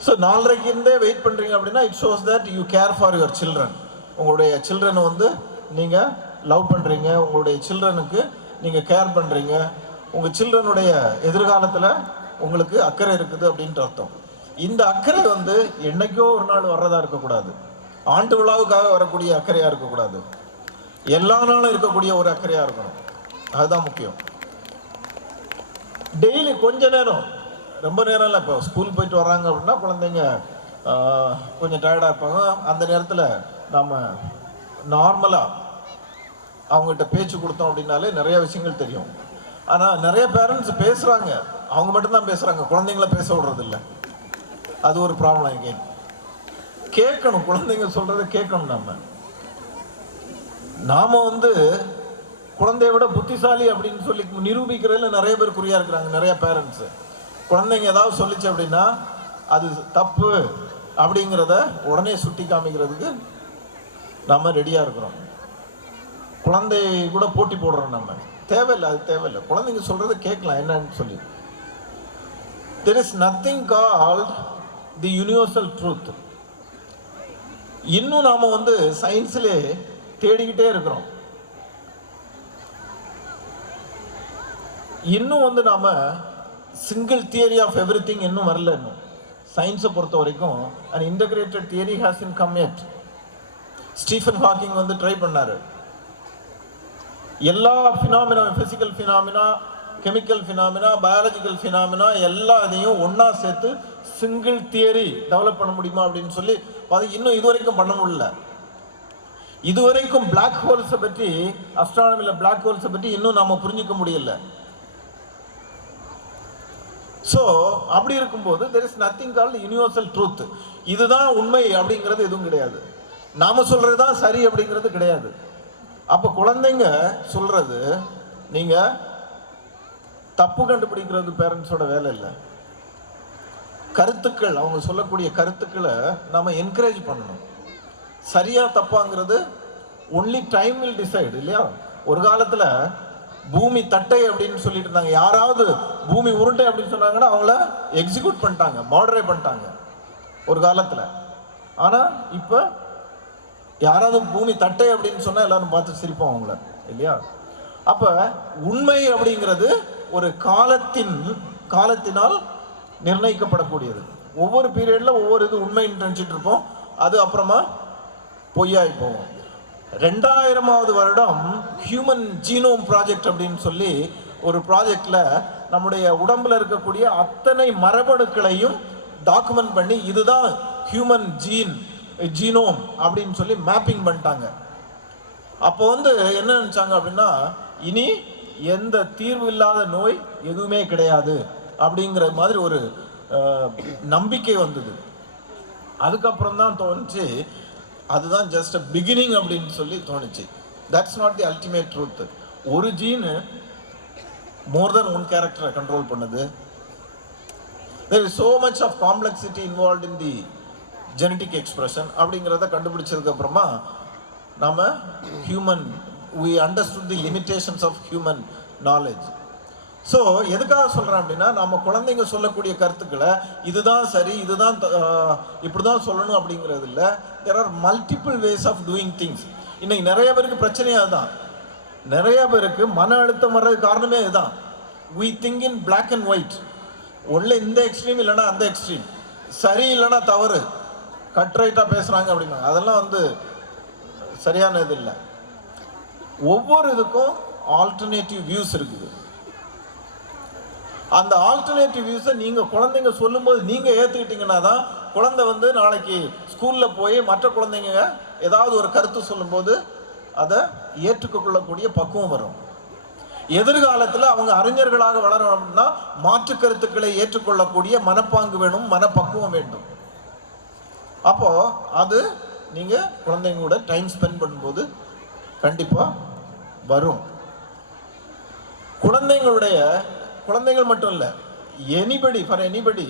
ஸோ 4:30 இருந்தே வெயிட் பண்ணுறீங்க அப்படின்னா it shows that you care for your children. உங்களுடைய சில்ட்ரனை வந்து நீங்கள் லவ் பண்ணுறீங்க, உங்களுடைய சில்ட்ரனுக்கு நீங்கள் கேர் பண்ணுறீங்க, உங்கள் சில்ட்ரனுடைய எதிர்காலத்தில் உங்களுக்கு அக்கறை இருக்குது அப்படின்ட்டு அர்த்தம். இந்த அக்கறை வந்து என்னைக்கோ ஒரு நாள் வர்றதா இருக்கக்கூடாது, ஆண்டு விழாவுக்காக வரக்கூடிய அக்கறையாக இருக்கக்கூடாது, எல்லா நாளும் இருக்கக்கூடிய ஒரு அக்கறையாக இருக்கணும். அதுதான் முக்கியம். டெய்லி கொஞ்ச நேரம், ரொம்ப நேரம் இல்லை. இப்போ ஸ்கூல் போயிட்டு வர்றாங்க அப்படின்னா குழந்தைங்க கொஞ்சம் டயர்டாக இருப்பாங்க. அந்த நேரத்தில் நாம் நார்மலாக அவங்ககிட்ட பேச்சு கொடுத்தோம் அப்படின்னாலே நிறைய விஷயங்கள் தெரியும். ஆனால் நிறைய பேரண்ட்ஸ் பேசுகிறாங்க, அவங்க மட்டும்தான் பேசுகிறாங்க, குழந்தைங்கள பேச விடுறதில்ல. அது ஒரு ப்ராப்ளம். எகெயின் கேட்கணும், குழந்தைங்க சொல்கிறத கேட்கணும். நாம் வந்து குழந்தைய விட புத்திசாலி அப்படின்னு சொல்லி நிரூபிக்கிறதுல நிறைய பேர் குறியாக இருக்கிறாங்க. நிறைய பேரண்ட்ஸு குழந்தைங்க ஏதாவது சொல்லிச்சு அப்படின்னா அது தப்பு அப்படிங்கிறத உடனே சுட்டி காமிக்கிறதுக்கு நம்ம ரெடியாக இருக்கிறோம். குழந்தை கூட போட்டி போடுறோம். நம்ம தேவையில்லை, அது தேவையில்லை. குழந்தைங்க சொல்கிறத கேட்கலாம் என்னன்னு சொல்லி. There is nothing called the universal truth. இன்னும் நாம் வந்து சயின்ஸ்லே தேடிக்கிட்டே இருக்கிறோம். இன்னும் வந்து நாம் single theory of everything இன்னும் வரல. இன்னும் சயின்ஸை பொறுத்த வரைக்கும் an integrated theory hasn't come yet. Stephen Hawking வந்து ட்ரை பண்ணார். எல்லா phenomena, physical phenomena, chemical phenomena, biological phenomena எல்லாத்தையும் ஒன்றா சேர்த்து சிங்கிள் தியரி டெவலப் பண்ண முடியுமா அப்படின்னு சொல்லி இன்னும் இதுவரைக்கும் பண்ண முடியல. இதுவரைக்கும் பிளாக் ஹோல்ஸை பற்றி, அஸ்ட்ரானமியில் பிளாக் ஹோல்ஸை பற்றி இன்னும் நாம் புரிஞ்சிக்க முடியல. ஸோ அப்படி இருக்கும்போது there is nothing called universal truth. இதுதான் உண்மை அப்படிங்கிறது எதுவும் கிடையாது. நாம் சொல்கிறது தான் சரி அப்படிங்கிறது கிடையாது. அப்போ குழந்தைங்க சொல்கிறது நீங்கள் தப்பு கண்டுபிடிக்கிறது பேரண்ட்ஸோட வேலை இல்லை. கருத்துக்கள், அவங்க சொல்லக்கூடிய கருத்துக்களை நம்ம என்கரேஜ் பண்ணணும். சரியா தப்பாங்கிறது ஒன்லி டைம் வில் டிசைட், இல்லையா? ஒரு காலத்தில் பூமி தட்டை அப்படின்னு சொல்லிட்டு இருந்தாங்க. யாராவது பூமி உருண்டை அப்படின்னு சொன்னாங்கன்னா அவங்கள எக்ஸிக்யூட் பண்ணிட்டாங்க, மாடரேட் பண்ணிட்டாங்க ஒரு காலத்தில். ஆனால் இப்போ யாராவது பூமி தட்டை அப்படின்னு சொன்னால் எல்லாரும் பார்த்து சிரிப்போம் அவங்கள, இல்லையா? அப்போ உண்மை அப்படிங்கிறது ஒரு காலத்தினால் நிர்ணயிக்கப்படக்கூடியது. ஒவ்வொரு பீரியடில் ஒவ்வொரு இது உண்மைன்னு நினச்சிட்டு இருப்போம், அது அப்புறமா பொய்யாகி போவோம். 2000வது வருடம் ஹியூமன் ஜீனோம் ப்ராஜெக்ட் அப்படின்னு சொல்லி ஒரு ப்ராஜெக்டில் நம்முடைய உடம்பில் இருக்கக்கூடிய அத்தனை மரபணுக்களையும் டாக்குமெண்ட் பண்ணி இதுதான் ஹியூமன் ஜீனோம் அப்படின்னு சொல்லி மேப்பிங் பண்ணிட்டாங்க. அப்போ வந்து என்ன நினச்சாங்க அப்படின்னா, இனி எந்த தீர்வு இல்லாத நோய் எதுவுமே கிடையாது அப்படிங்கிற மாதிரி ஒரு நம்பிக்கை வந்தது. அதுக்கப்புறம் தான் தோணுச்சு அதுதான் ஜஸ்ட் பிகினிங் அப்படின்னு சொல்லி தோணுச்சு. That's not the ultimate truth. ஒரு ஜீனு மோர் தென் ஒன் கேரக்டரை கண்ட்ரோல் பண்ணுது. There is so much of complexity involved in the genetic expression அப்படிங்கிறத கண்டுபிடிச்சதுக்கு அப்புறமா நம்ம we understood the limitations of human knowledge. So எதுக்காக சொல்கிறேன் அப்படின்னா, நம்ம குழந்தைங்க சொல்லக்கூடிய கருத்துக்களை இதுதான் சரி, இதுதான் இப்படி தான் சொல்லணும் அப்படிங்கிறது இல்லை. there are multiple ways of doing things. இன்னைக்கு நிறைய பேருக்கு பிரச்சனையே அதுதான். நிறைய பேருக்கு மன அழுத்தம் வர்றது காரணமே இதுதான். we think in black and white. ஒன்றில் இந்த எக்ஸ்ட்ரீம் இல்லைன்னா அந்த எக்ஸ்ட்ரீம், சரி இல்லைன்னா தவறு, கட் ரைட்டாக பேசுகிறாங்க அப்படின்னா அதெல்லாம் வந்து சரியான இது இல்லை. ஒவ்வொரு இதுக்கும் ஆல்டர்னேட்டிவ் வியூஸ் இருக்குது. அந்த ஆல்டர்னேட்டிவ் வியூஸை நீங்கள் குழந்தைங்க சொல்லும்போது நீங்கள் ஏற்றுக்கிட்டீங்கன்னா தான் குழந்தை வந்து நாளைக்கு ஸ்கூலில் போய் மற்ற குழந்தைங்க ஏதாவது ஒரு கருத்து சொல்லும்போது அதை ஏற்றுக்கொள்ளக்கூடிய பக்குவம் வரும். எதிர்காலத்தில் அவங்க அறிஞர்களாக வளரணும்னா மாற்று கருத்துக்களை ஏற்றுக்கொள்ளக்கூடிய மனப்பாங்கு வேணும், மனப்பக்குவம் வேண்டும். அப்போது அது நீங்கள் குழந்தைங்களோட டைம் ஸ்பெண்ட் பண்ணும்போது கண்டிப்பாக வரும். குழந்தைகள் மட்டும் இல்லை, ஃபார் எனிபடி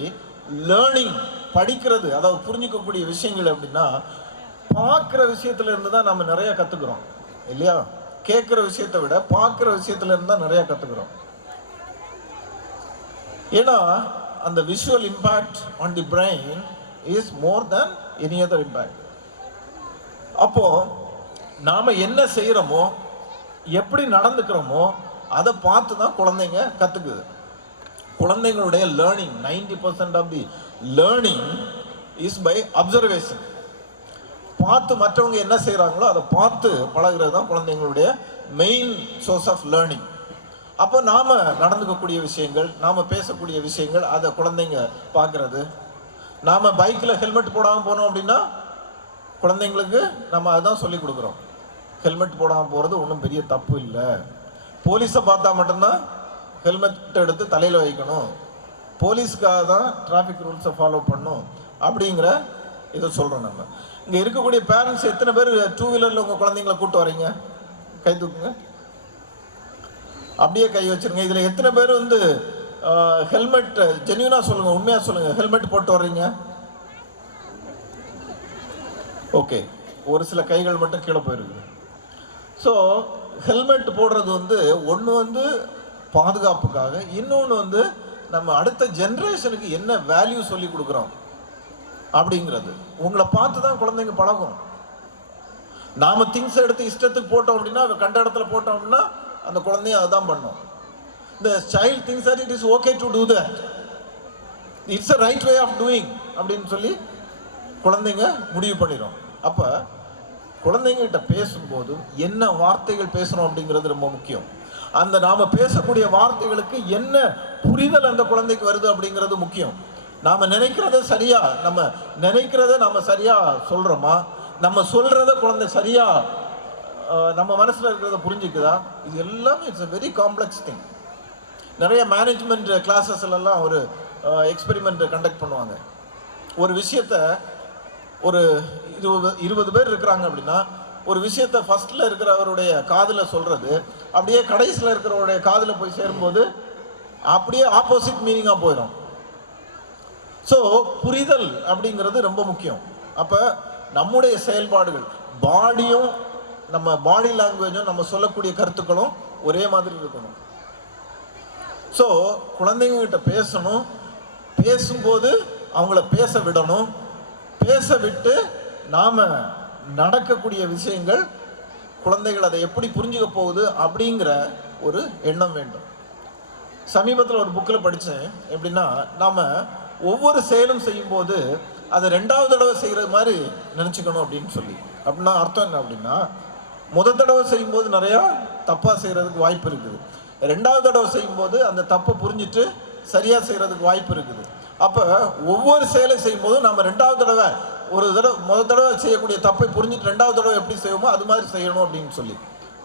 லேர்னிங், படிக்கிறது, அதாவது புரிஞ்சிக்கக்கூடிய விஷயங்கள் அப்படின்னா பார்க்குற விஷயத்துல இருந்து தான் நம்ம நிறைய கற்றுக்குறோம், இல்லையா? கேட்குற விஷயத்தை விட பார்க்குற விஷயத்துல இருந்து தான் நிறைய கற்றுக்குறோம். ஏன்னா அந்த visual impact on the brain is more than any other impact. அப்போது நாம் என்ன செய்கிறோமோ எப்படி நடந்துக்கிறோமோ அதை பார்த்து தான் குழந்தைங்க கற்றுக்குது. குழந்தைங்களுடைய learning 90% of the learning is by observation. பார்த்து மற்றவங்க என்ன செய்கிறாங்களோ அதை பார்த்து பழகிறது தான் குழந்தைங்களுடைய மெயின் சோர்ஸ் ஆஃப் லேர்னிங். அப்போ நாம் நடந்துக்கக்கூடிய விஷயங்கள், நாம் பேசக்கூடிய விஷயங்கள், அதை குழந்தைங்க பார்க்குறது. நாம் பைக்கில் ஹெல்மெட் போடாமல் போனோம் அப்படின்னா குழந்தைங்களுக்கு நம்ம அதுதான் சொல்லி கொடுக்குறோம். ஹெல்மெட் போடாமல் போகிறது ஒன்றும் பெரிய தப்பு இல்லை. போலீஸை பார்த்தா மட்டும்தான் ஹெல்மெட் எடுத்து தலையில் வைக்கணும், போலீஸ்க்காக தான் டிராஃபிக் ரூல்ஸை ஃபாலோ பண்ணணும் அப்படிங்கிற இதை சொல்கிறோம். நம்ம இங்கே இருக்கக்கூடிய பேரண்ட்ஸ் எத்தனை பேர் 2 வீலரில் உங்கள் குழந்தைங்களை கூப்பிட்டு வரீங்க? கை தூக்குங்க, அப்படியே கை வச்சுருங்க. இதில் எத்தனை பேர் வந்து ஹெல்மெட் ஜென்யூனாக சொல்லுங்கள், உண்மையாக சொல்லுங்கள், ஹெல்மெட் போட்டு வர்றீங்க? ஓகே, ஒரு சில கைகள் மட்டும் கீழே போயிருக்கு. ஸோ ஹெல்மெட் போடுறது வந்து ஒன்று வந்து பாதுகாப்புக்காக, இன்னொன்று வந்து நம்ம அடுத்த ஜென்ரேஷனுக்கு என்ன வேல்யூ சொல்லி கொடுக்குறோம் அப்படிங்கிறது. உங்களை பார்த்து தான் குழந்தைங்க பழகும். நாம் திங்ஸ் எடுத்து இஷ்டத்துக்கு போட்டோம் அப்படின்னா, கண்ட இடத்துல போட்டோம் அப்படின்னா அந்த குழந்தைய அதுதான் பண்ணும். இந்த child things are it is okay to do that, it's a right way of doing அப்படின்னு சொல்லி குழந்தைங்க முடிவு பண்ணிடும். அப்போ குழந்தைங்ககிட்ட பேசும்போது என்ன வார்த்தைகள் பேசுகிறோம் அப்படிங்கிறது ரொம்ப முக்கியம். அந்த நாம் பேசக்கூடிய வார்த்தைகளுக்கு என்ன புரிதல் அந்த குழந்தைக்கு வருது அப்படிங்கிறது முக்கியம். நாம் நினைக்கிறத சரியாக நம்ம சரியாக சொல்கிறோமா, நம்ம சொல்கிறத குழந்தை சரியாக நம்ம மனசில் இருக்கிறத புரிஞ்சுக்குதா, இது எல்லாமே it's a very complex thing. நிறைய மேனேஜ்மெண்ட் கிளாஸஸ்லாம் ஒரு எக்ஸ்பெரிமெண்ட் கண்டக்ட் பண்ணுவாங்க. ஒரு விஷயத்தை ஒரு 20 பேர் இருக்கிறாங்க அப்படின்னா, ஒரு விஷயத்தை ஃபஸ்ட்டில் இருக்கிறவருடைய காதில் சொல்கிறது அப்படியே கடைசியில் இருக்கிறவருடைய காதில் போய் சேரும்போது அப்படியே ஆப்போசிட் மீனிங்காக போயிடும். ஸோ புரிதல் அப்படிங்கிறது ரொம்ப முக்கியம். அப்போ நம்முடைய செயல்பாடுகள், பாடியும் நம்ம பாடி லாங்குவேஜும் நம்ம சொல்லக்கூடிய கருத்துக்களும் ஒரே மாதிரி இருக்கணும். ஸோ குழந்தைங்ககிட்ட பேசணும், பேசும்போது அவங்கள பேச விடணும், பேச விட்டு நாம் நடக்கக்கூடிய விஷயங்கள் குழந்தைகள் அதை எப்படி புரிஞ்சுக்க போகுது அப்படிங்கிற ஒரு எண்ணம் வேண்டும். சமீபத்தில் ஒரு புக்கில் படித்தேன். எப்படின்னா, நாம் ஒவ்வொரு செயலும் செய்யும்போது அதை 2வது தடவை செய்கிறது மாதிரி நினச்சிக்கணும் அப்படின்னு சொல்லி. அப்படின்னா அர்த்தம் என்ன அப்படின்னா, முதல் தடவை செய்யும்போது நிறையா தப்பாக செய்கிறதுக்கு வாய்ப்பு இருக்குது, 2வது தடவை செய்யும்போது அந்த தப்பை புரிஞ்சுட்டு சரியாக செய்கிறதுக்கு வாய்ப்பு இருக்குது. அப்போ ஒவ்வொரு செயலை செய்யும்போதும் நம்ம 2வது தடவை முதல் தடவை செய்யக்கூடிய தப்பை புரிஞ்சுட்டு 2வது தடவை எப்படி செய்வோமோ அது மாதிரி செய்யணும் அப்படின்னு சொல்லி.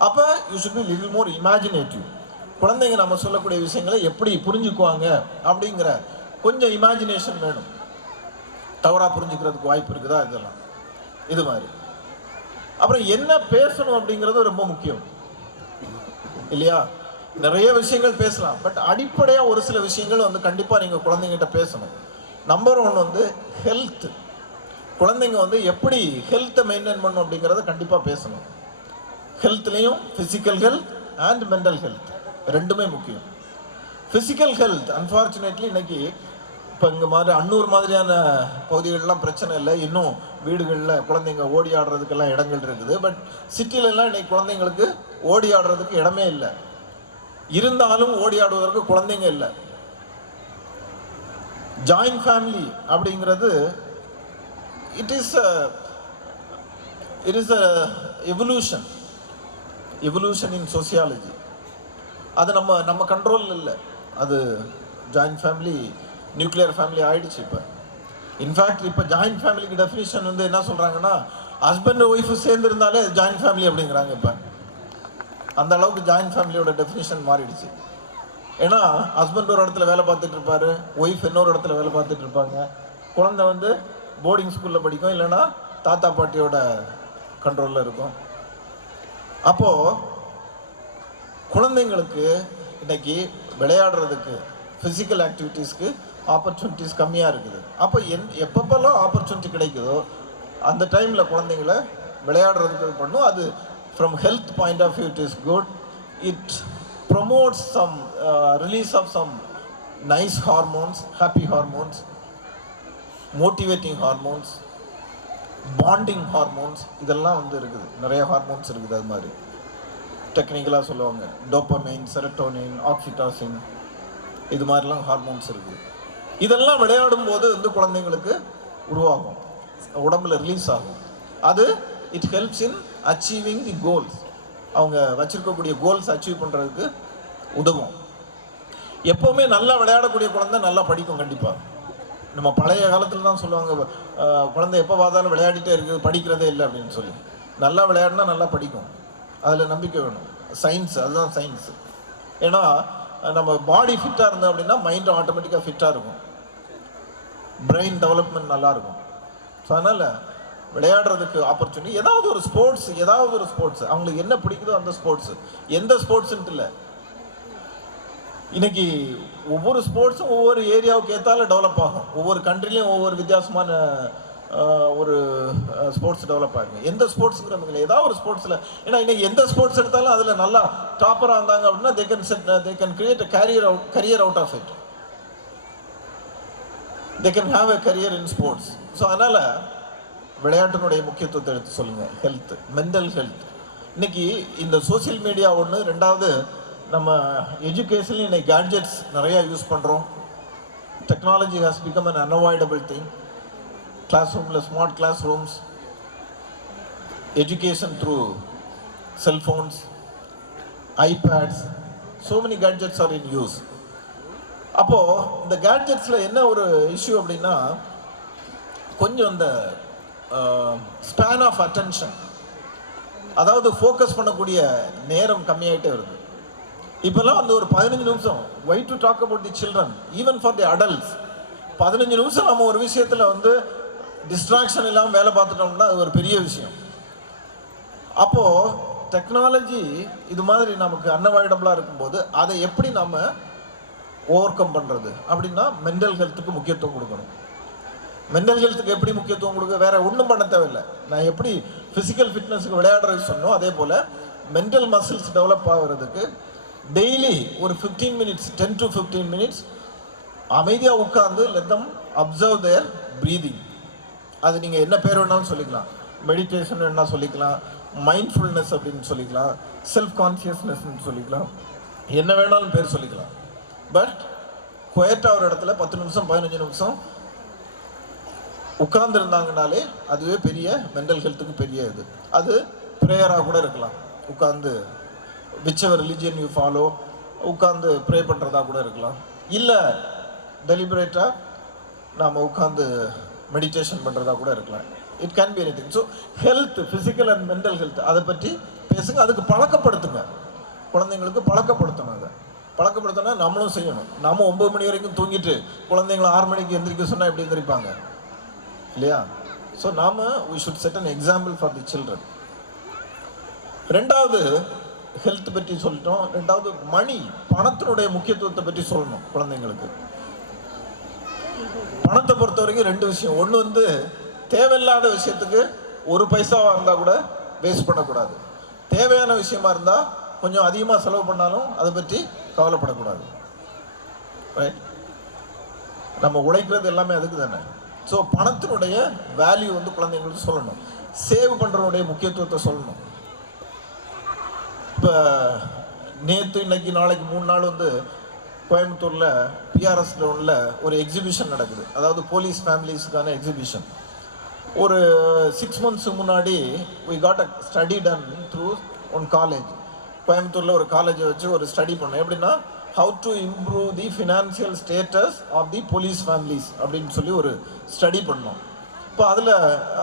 அப்போ you should be little more imaginative. குழந்தைங்க நம்ம சொல்லக்கூடிய விஷயங்களை எப்படி புரிஞ்சுக்குவாங்க அப்படிங்கிற கொஞ்சம் இமேஜினேஷன் வேணும். தவறாக புரிஞ்சுக்கிறதுக்கு வாய்ப்பு இருக்குதா, இதெல்லாம் இது மாதிரி. அப்புறம் என்ன பேசணும் அப்படிங்கிறது ரொம்ப முக்கியம் இல்லையா? நிறைய விஷயங்கள் பேசலாம், பட் அடிப்படையாக ஒரு சில விஷயங்கள் வந்து கண்டிப்பாக நீங்கள் குழந்தைங்கிட்ட பேசணும். நம்பர் 1 வந்து ஹெல்த். குழந்தைங்க வந்து எப்படி ஹெல்த்தை மெயின்டைன் பண்ணணும் அப்படிங்கிறத கண்டிப்பாக பேசணும். ஹெல்த்லேயும் physical health and mental health ரெண்டுமே முக்கியம். ஃபிசிக்கல் ஹெல்த் அன்ஃபார்ச்சுனேட்லி இன்னைக்கு இப்போ இங்கே மாதிரி அன்னூர் மாதிரியான பகுதிகளெலாம் பிரச்சனை இல்லை, இன்னும் வீடுகளில் குழந்தைங்க ஓடி ஆடுறதுக்கெல்லாம் இடங்கள் இருக்குது. பட் சிட்டிலெல்லாம் இன்னைக்கு குழந்தைங்களுக்கு ஓடி ஆடுறதுக்கு இடமே இல்லை. இருந்தாலும் ஓடி ஆடுவதற்கு குழந்தைங்க இல்லை. ஜாயிண்ட் ஃபேமிலி அப்படிங்கிறது it is a evolution in sociology. அது நம்ம கண்ட்ரோலில் இல்லை. அது ஜாயிண்ட் ஃபேமிலி நியூக்ளியர் ஃபேமிலி ஆயிடுச்சு. இப்போ இன்ஃபேக்ட் இப்போ ஜாயிண்ட் ஃபேமிலிக்கு டெஃபினிஷன் வந்து என்ன சொல்கிறாங்கன்னா, ஹஸ்பண்ட் ஒய்ஃபு சேர்ந்துருந்தாலே ஜாயிண்ட் ஃபேமிலி அப்படிங்கிறாங்க. இப்போ அந்த அளவுக்கு ஜாயிண்ட் ஃபேமிலியோட டெஃபினிஷன் மாறிடுச்சு. ஏன்னா ஹஸ்பண்ட் ஒரு இடத்துல வேலை பார்த்துட்டு இருப்பார், ஒய்ஃப் இன்னொரு இடத்துல வேலை பார்த்துட்டு இருப்பாங்க, குழந்தை வந்து போர்டிங் ஸ்கூலில் படிக்கும், இல்லைன்னா தாத்தா பாட்டியோட கண்ட்ரோலில் இருக்கும். அப்போது குழந்தைங்களுக்கு இன்னைக்கு விளையாடுறதுக்கு, ஃபிசிக்கல் ஆக்டிவிட்டீஸ்க்கு ஆப்பர்ச்சுனிட்டிஸ் கம்மியாக இருக்குது. அப்போ எப்பப்பெல்லாம் ஆப்பர்ச்சுனிட்டி கிடைக்குதோ அந்த டைமில் குழந்தைங்கள விளையாடுறதுக்கு பண்ணும். அது from health point of view it is good. It promotes some release of some nice hormones, happy hormones, motivating hormones. Bonding hormones இதெல்லாம் வந்து இருக்குது, நிறைய ஹார்மோன்ஸ் இருக்குது. அது மாதிரி டெக்னிக்கலாக சொல்லுவாங்க டோப்பமைன், செரட்டோனின், ஆக்சிடாசின், இது மாதிரிலாம் ஹார்மோன்ஸ் இருக்குது. இதெல்லாம் விளையாடும் போது வந்து குழந்தைங்களுக்கு உருவாகும், உடம்புல ரிலீஸ் ஆகும். அது it helps in achieving the goals. அவங்க வச்சிருக்கக்கூடிய கோல்ஸ் அச்சீவ் பண்ணுறதுக்கு உதவும். எப்போவுமே நல்லா விளையாடக்கூடிய குழந்தை நல்லா படிக்கும் கண்டிப்பாக. நம்ம பழைய காலத்தில் தான் சொல்லுவாங்க, குழந்தை எப்போ பார்த்தாலும் விளையாடிட்டே இருக்குது, படிக்கிறதே இல்லை அப்படின்னு சொல்லி. நல்லா விளையாடினா நல்லா படிக்கும், அதில் நம்பிக்கை வேணும். சயின்ஸ், அதுதான் சயின்ஸு. ஏன்னா நம்ம பாடி ஃபிட்டாக இருந்தோம் அப்படின்னா மைண்டும் ஆட்டோமேட்டிக்காக ஃபிட்டாக இருக்கும், பிரெயின் டெவலப்மெண்ட் நல்லாயிருக்கும். ஸோ அதனால் விளையாடுறதுக்கு ஆப்பர்ச்சுனிட்டி, ஏதாவது ஒரு ஸ்போர்ட்ஸ் அவங்களுக்கு என்ன பிடிக்குதோ அந்த ஸ்போர்ட்ஸு, எந்த ஸ்போர்ட்ஸுன்ட்டு இல்லை. இன்னைக்கு ஒவ்வொரு ஸ்போர்ட்ஸும் ஒவ்வொரு ஏரியாவுக்கு ஏற்றால டெவலப் ஆகும். ஒவ்வொரு கண்ட்ரிலையும் ஒவ்வொரு வித்தியாசமான ஒரு ஸ்போர்ட்ஸ் டெவலப் ஆகுங்க. எந்த ஸ்போர்ட்ஸுங்கிறவங்க ஏதாவது ஒரு ஸ்போர்ட்ஸில், ஏன்னா இன்னைக்கு எந்த ஸ்போர்ட்ஸ் எடுத்தாலும் அதில் நல்லா டாப்பராக இருந்தாங்க அப்படின்னா they can create a career out of it. They can have a career in sports. So அதனால் விளையாட்டினுடைய முக்கியத்துவத்தை எடுத்து சொல்லுங்கள். Health, mental health. இன்னைக்கு இந்த சோசியல் மீடியா ஒன்று, ரெண்டாவது நம்ம எஜுகேஷன்ல இன்னைக்கு கேட்ஜெட்ஸ் நிறையா யூஸ் பண்ணுறோம். Technology has become an unavoidable thing. கிளாஸ் ரூமில் smart classrooms, education through cellphones, iPads, so many gadgets are in use. அப்போது இந்த கேட்ஜெட்ஸில் என்ன ஒரு இஷ்யூ அப்படின்னா, கொஞ்சம் இந்த ஸ்பேன் ஆஃப் அட்டென்ஷன், அதாவது ஃபோக்கஸ் பண்ணக்கூடிய நேரம் கம்மியாகிட்டே வருது. இப்போல்லாம் வந்து ஒரு 15 நிமிஷம், why to talk about the children, even for the adults, 15 நிமிஷம் நம்ம ஒரு விஷயத்தில் வந்து டிஸ்ட்ராக்ஷன் இல்லாமல் வேலை பார்த்துட்டோம்னா அது ஒரு பெரிய விஷயம். அப்போது டெக்னாலஜி இது மாதிரி நமக்கு அன்அவாய்டபுளாக இருக்கும்போது அதை எப்படி நம்ம ஓவர் கம் பண்ணுறது அப்படின்னா மென்டல் ஹெல்த்துக்கு முக்கியத்துவம் கொடுக்கணும். மென்டல் ஹெல்த்துக்கு எப்படி முக்கியத்துவம் கொடுக்க, வேறு ஒன்றும் பண்ண தேவையில்லை. நான் எப்படி ஃபிசிக்கல் ஃபிட்னஸுக்கு விளையாடுறது சொன்னோம், அதே போல் மென்டல் மசில்ஸ் டெவலப் ஆகிறதுக்கு டெய்லி ஒரு 15 மினிட்ஸ், 10 to 15 மினிட்ஸ் அமைதியாக உட்காந்து let them observe their breathing. அது நீங்கள் என்ன பேர் வேணாலும் சொல்லிக்கலாம், மெடிடேஷன் என்ன சொல்லிக்கலாம், மைண்ட்ஃபுல்னஸ் அப்படின்னு சொல்லிக்கலாம், செல்ஃப் கான்சியஸ்னஸ்ன்னு சொல்லிக்கலாம், என்ன வேணாலும் பேர் சொல்லிக்கலாம். பட் குவைட்டாக ஒரு இடத்துல 10 நிமிஷம் 15 நிமிஷம் உட்கார்ந்துருந்தாங்கனாலே அதுவே பெரிய மென்டல் ஹெல்த்துக்கு பெரிய இது. அது ப்ரேயராக கூட இருக்கலாம், உட்காந்து விச்சவர் ரிலிஜியன் யூ ஃபாலோ உட்காந்து ப்ரே பண்ணுறதா கூட இருக்கலாம், இல்லை டெலிபரேட்டாக நாம் உட்காந்து மெடிடேஷன் பண்ணுறதா கூட இருக்கலாம். It can be anything. So health, physical and mental health, அதை பற்றி பேசுங்க. அதுக்கு பழக்கப்படுத்துங்க, குழந்தைங்களுக்கு பழக்கப்படுத்தணும். அதை பழக்கப்படுத்தினா நம்மளும் செய்யணும். நம்ம 9 மணி வரைக்கும் தூங்கிட்டு குழந்தைங்களை 6 மணிக்கு எந்திரிக்க சொன்னால் எப்படி எந்திரிப்பாங்க இல்லையா? ஸோ நாம் we should set an example for the children. ரெண்டாவது ஹெல்த் பற்றி சொல்லிட்டோம். ரெண்டாவது மணி, பணத்தினுடைய முக்கியத்துவத்தை பற்றி சொல்லணும் குழந்தைங்களுக்கு. பணத்தை பொறுத்த வரைக்கும் 2 விஷயம். ஒன்று வந்து தேவையில்லாத விஷயத்துக்கு 1 பைசாவாக இருந்தால் கூட வேஸ்ட் பண்ணக்கூடாது. தேவையான விஷயமா இருந்தால் கொஞ்சம் அதிகமாக செலவு பண்ணாலும் அதை பற்றி கவலைப்படக்கூடாது. ரைட்? நம்ம உழைக்கிறது எல்லாமே அதுக்கு தானே. ஸோ பணத்தினுடைய வேல்யூ வந்து குழந்தைங்களுக்கு சொல்லணும். சேவ் பண்ணுறதுடைய முக்கியத்துவத்தை சொல்லணும். இப்போ நேற்று இன்னைக்கு நாளைக்கு 3 நாள் வந்து கோயம்புத்தூரில் பிஆர்எஸ் கிரவுண்டில் ஒரு எக்ஸிபிஷன் நடக்குது. அதாவது போலீஸ் ஃபேமிலிஸுக்கான எக்ஸிபிஷன். ஒரு 6 months முன்னாடி we got a study done through one college. கோயம்புத்தூரில் ஒரு காலேஜை வச்சு ஒரு ஸ்டடி பண்ணோம். எப்படின்னா how to improve the financial status of the police families அப்படின்னு சொல்லி ஒரு ஸ்டடி பண்ணோம். இப்போ அதில்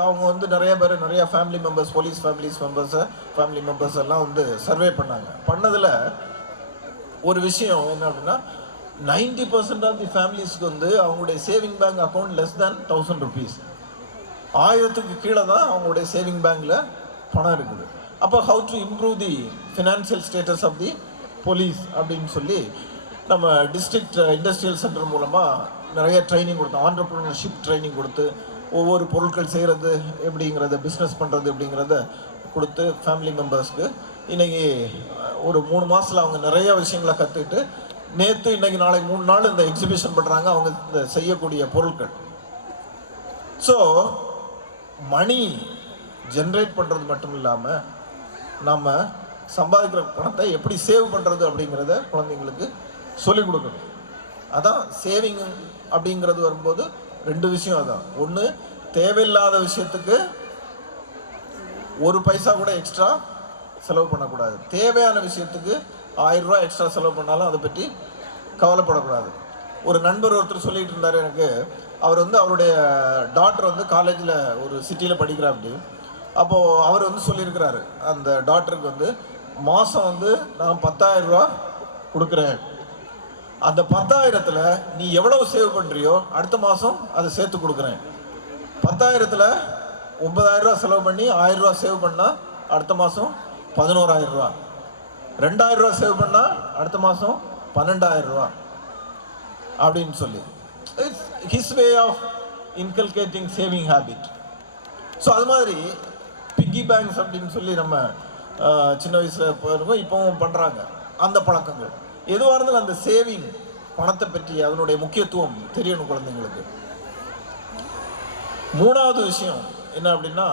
அவங்க வந்து நிறைய பேர், நிறைய family members, police family members எல்லாம் வந்து சர்வே பண்ணாங்க. பண்ணதில் ஒரு விஷயம் என்ன அப்படின்னா 90% ஆஃப் தி ஃபேமிலிஸ்க்கு வந்து அவங்களுடைய saving bank account less than 1000 rupees. 1000க்கு கீழே தான் அவங்களுடைய சேவிங் பேங்க்கில் பணம் இருக்குது. அப்போ how to improve the financial status of the police அப்படின்னு சொல்லி நம்ம டிஸ்ட்ரிக்ட் இண்டஸ்ட்ரியல் சென்டர் மூலமாக நிறைய ட்ரைனிங் கொடுத்தோம். ஆண்டர்ப்ரனர்ஷிப் ட்ரைனிங் கொடுத்து, ஒவ்வொரு பொருட்கள் செய்கிறது எப்படிங்கிறத, பிஸ்னஸ் பண்ணுறது எப்படிங்கிறத கொடுத்து ஃபேமிலி மெம்பர்ஸ்க்கு இன்றைக்கி ஒரு 3 மாதத்தில் அவங்க நிறைய விஷயங்களை கற்றுக்கிட்டு நேற்று இன்றைக்கி நாளைக்கு 3 நாள் இந்த எக்ஸிபிஷன் பண்ணுறாங்க அவங்க இந்த செய்யக்கூடிய பொருட்கள். ஸோ மணி ஜென்ரேட் பண்ணுறது மட்டும் இல்லாமல் நம்ம சம்பாதிக்கிற பணத்தை எப்படி சேவ் பண்ணுறது அப்படிங்கிறத குழந்தைங்களுக்கு சொல்லிக் கொடுக்கணும். அதான் சேவிங் அப்படிங்கிறது வரும்போது 2 விஷயம். அதான் ஒன்று, தேவையில்லாத விஷயத்துக்கு ஒரு பைசா கூட எக்ஸ்ட்ரா செலவு பண்ணக்கூடாது. தேவையான விஷயத்துக்கு 1000 ரூபா எக்ஸ்ட்ரா செலவு பண்ணாலும் அதை பற்றி கவலைப்படக்கூடாது. ஒரு நண்பர் ஒருத்தர் சொல்லிகிட்டு இருந்தார் எனக்கு. அவர் வந்து அவருடைய டாக்டர் வந்து காலேஜில் ஒரு சிட்டியில் படிக்கிறா. அப்படி அப்போது அவர் வந்து சொல்லியிருக்கிறாரு, அந்த டாக்டருக்கு வந்து மாதம் வந்து நான் 10,000 ரூபா கொடுக்குறேன், அந்த 10,000த்தில் நீ எவ்வளவு சேவ் பண்ணுறியோ அடுத்த மாதம் அதை சேர்த்து கொடுக்குறேன். 10,000த்தில் 9,000 ரூபா செலவு பண்ணி 1000 ரூபா சேவ் பண்ணால் அடுத்த மாதம் 11,000 ரூபா. 2,000 ரூபா சேவ் பண்ணால் அடுத்த மாதம் 12,000 ரூபா அப்படின்னு சொல்லி. It's his way of inculcating saving habit. So அது மாதிரி பிக்கி பேங்க்ஸ் அப்படின்னு சொல்லி நம்ம சின்ன வயசில் போயிருக்கோம், இப்போவும் பண்ணுறாங்க. அந்த பழக்கங்கள் எதுவாக இருந்தாலும் அந்த சேவிங் பணத்தை பற்றி அதனுடைய முக்கியத்துவம் தெரியணும் குழந்தைங்களுக்கு. 3வது விஷயம் என்ன அப்படின்னா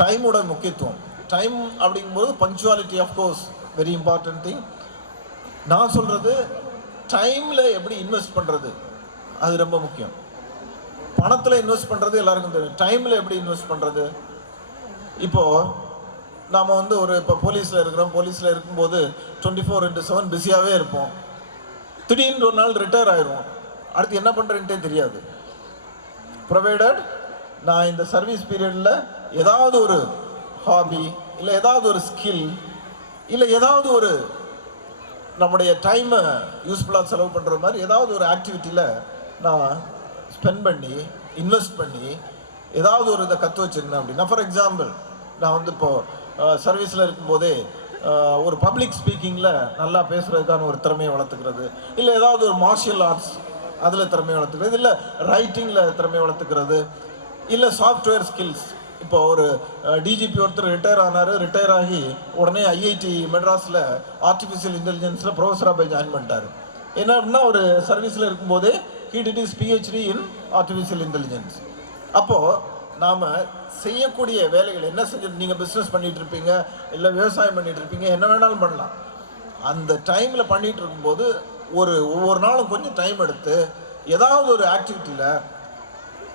டைமோட முக்கியத்துவம். டைம் அப்படிங்கும்போது punctuality of course very important thing. நான் சொல்கிறது டைமில் எப்படி இன்வெஸ்ட் பண்ணுறது அது ரொம்ப முக்கியம். பணத்தில் இன்வெஸ்ட் பண்ணுறது எல்லாருக்கும் தெரியும். டைமில் எப்படி இன்வெஸ்ட் பண்ணுறது? இப்போது நாம் வந்து இப்போ போலீஸில் இருக்கிறோம். போலீஸில் இருக்கும்போது 24/7 பிஸியாகவே இருப்போம். திடீர்னு ஒரு நாள் ரிட்டையர் ஆயிடுவோம். அடுத்து என்ன பண்ணுறேன்ட்டே தெரியாது. ப்ரொவைடட் நான் இந்த சர்வீஸ் பீரியடில் ஏதாவது ஒரு ஹாபி இல்லை ஏதாவது ஒரு ஸ்கில் இல்லை ஏதாவது ஒரு நம்முடைய டைமை யூஸ்ஃபுல்லாக செலவு பண்ணுற மாதிரி ஏதாவது ஒரு ஆக்டிவிட்டியில் நான் ஸ்பெண்ட் பண்ணி இன்வெஸ்ட் பண்ணி ஏதாவது ஒரு இதை கற்று வச்சுருந்தேன் அப்படின்னா, ஃபார் எக்ஸாம்பிள் நான் வந்து இப்போது சர்வீஸில் இருக்கும்போதே ஒரு பப்ளிக் ஸ்பீக்கிங்கில் நல்லா பேசுகிறதுக்கான ஒரு திறமையை வளர்த்துக்கிறது, இல்லை ஏதாவது ஒரு மார்ஷியல் ஆர்ட்ஸ் அதில் திறமையை வளர்த்துக்கிறது, இல்லை ரைட்டிங்கில் திறமையை வளர்த்துக்கிறது, இல்லை சாஃப்ட்வேர் ஸ்கில்ஸ். இப்போ ஒரு டிஜிபி ஒருத்தர் ரிட்டையர் ஆனார். ரிட்டையர் ஆகி உடனே ஐஐடி மெட்ராஸில் ஆர்டிஃபிஷியல் இன்டெலிஜென்ஸில் ப்ரொஃபஸராக போய் ஜாயின் பண்ணிட்டார். என்ன அப்படின்னா ஒரு சர்வீஸில் இருக்கும்போதே he did his PhD in artificial intelligence. அப்போது நாம் செய்யக்கூடிய வேலைகள் என்ன செஞ்சுட்டு, நீங்கள் பிஸ்னஸ் பண்ணிகிட்டு இருப்பீங்க, இல்லை விவசாயம் பண்ணிகிட்டு இருப்பீங்க, என்ன வேணாலும் பண்ணலாம். அந்த டைமில் பண்ணிகிட்டு இருக்கும்போது ஒவ்வொரு நாளும் கொஞ்சம் டைம் எடுத்து ஏதாவது ஒரு ஆக்டிவிட்டியில்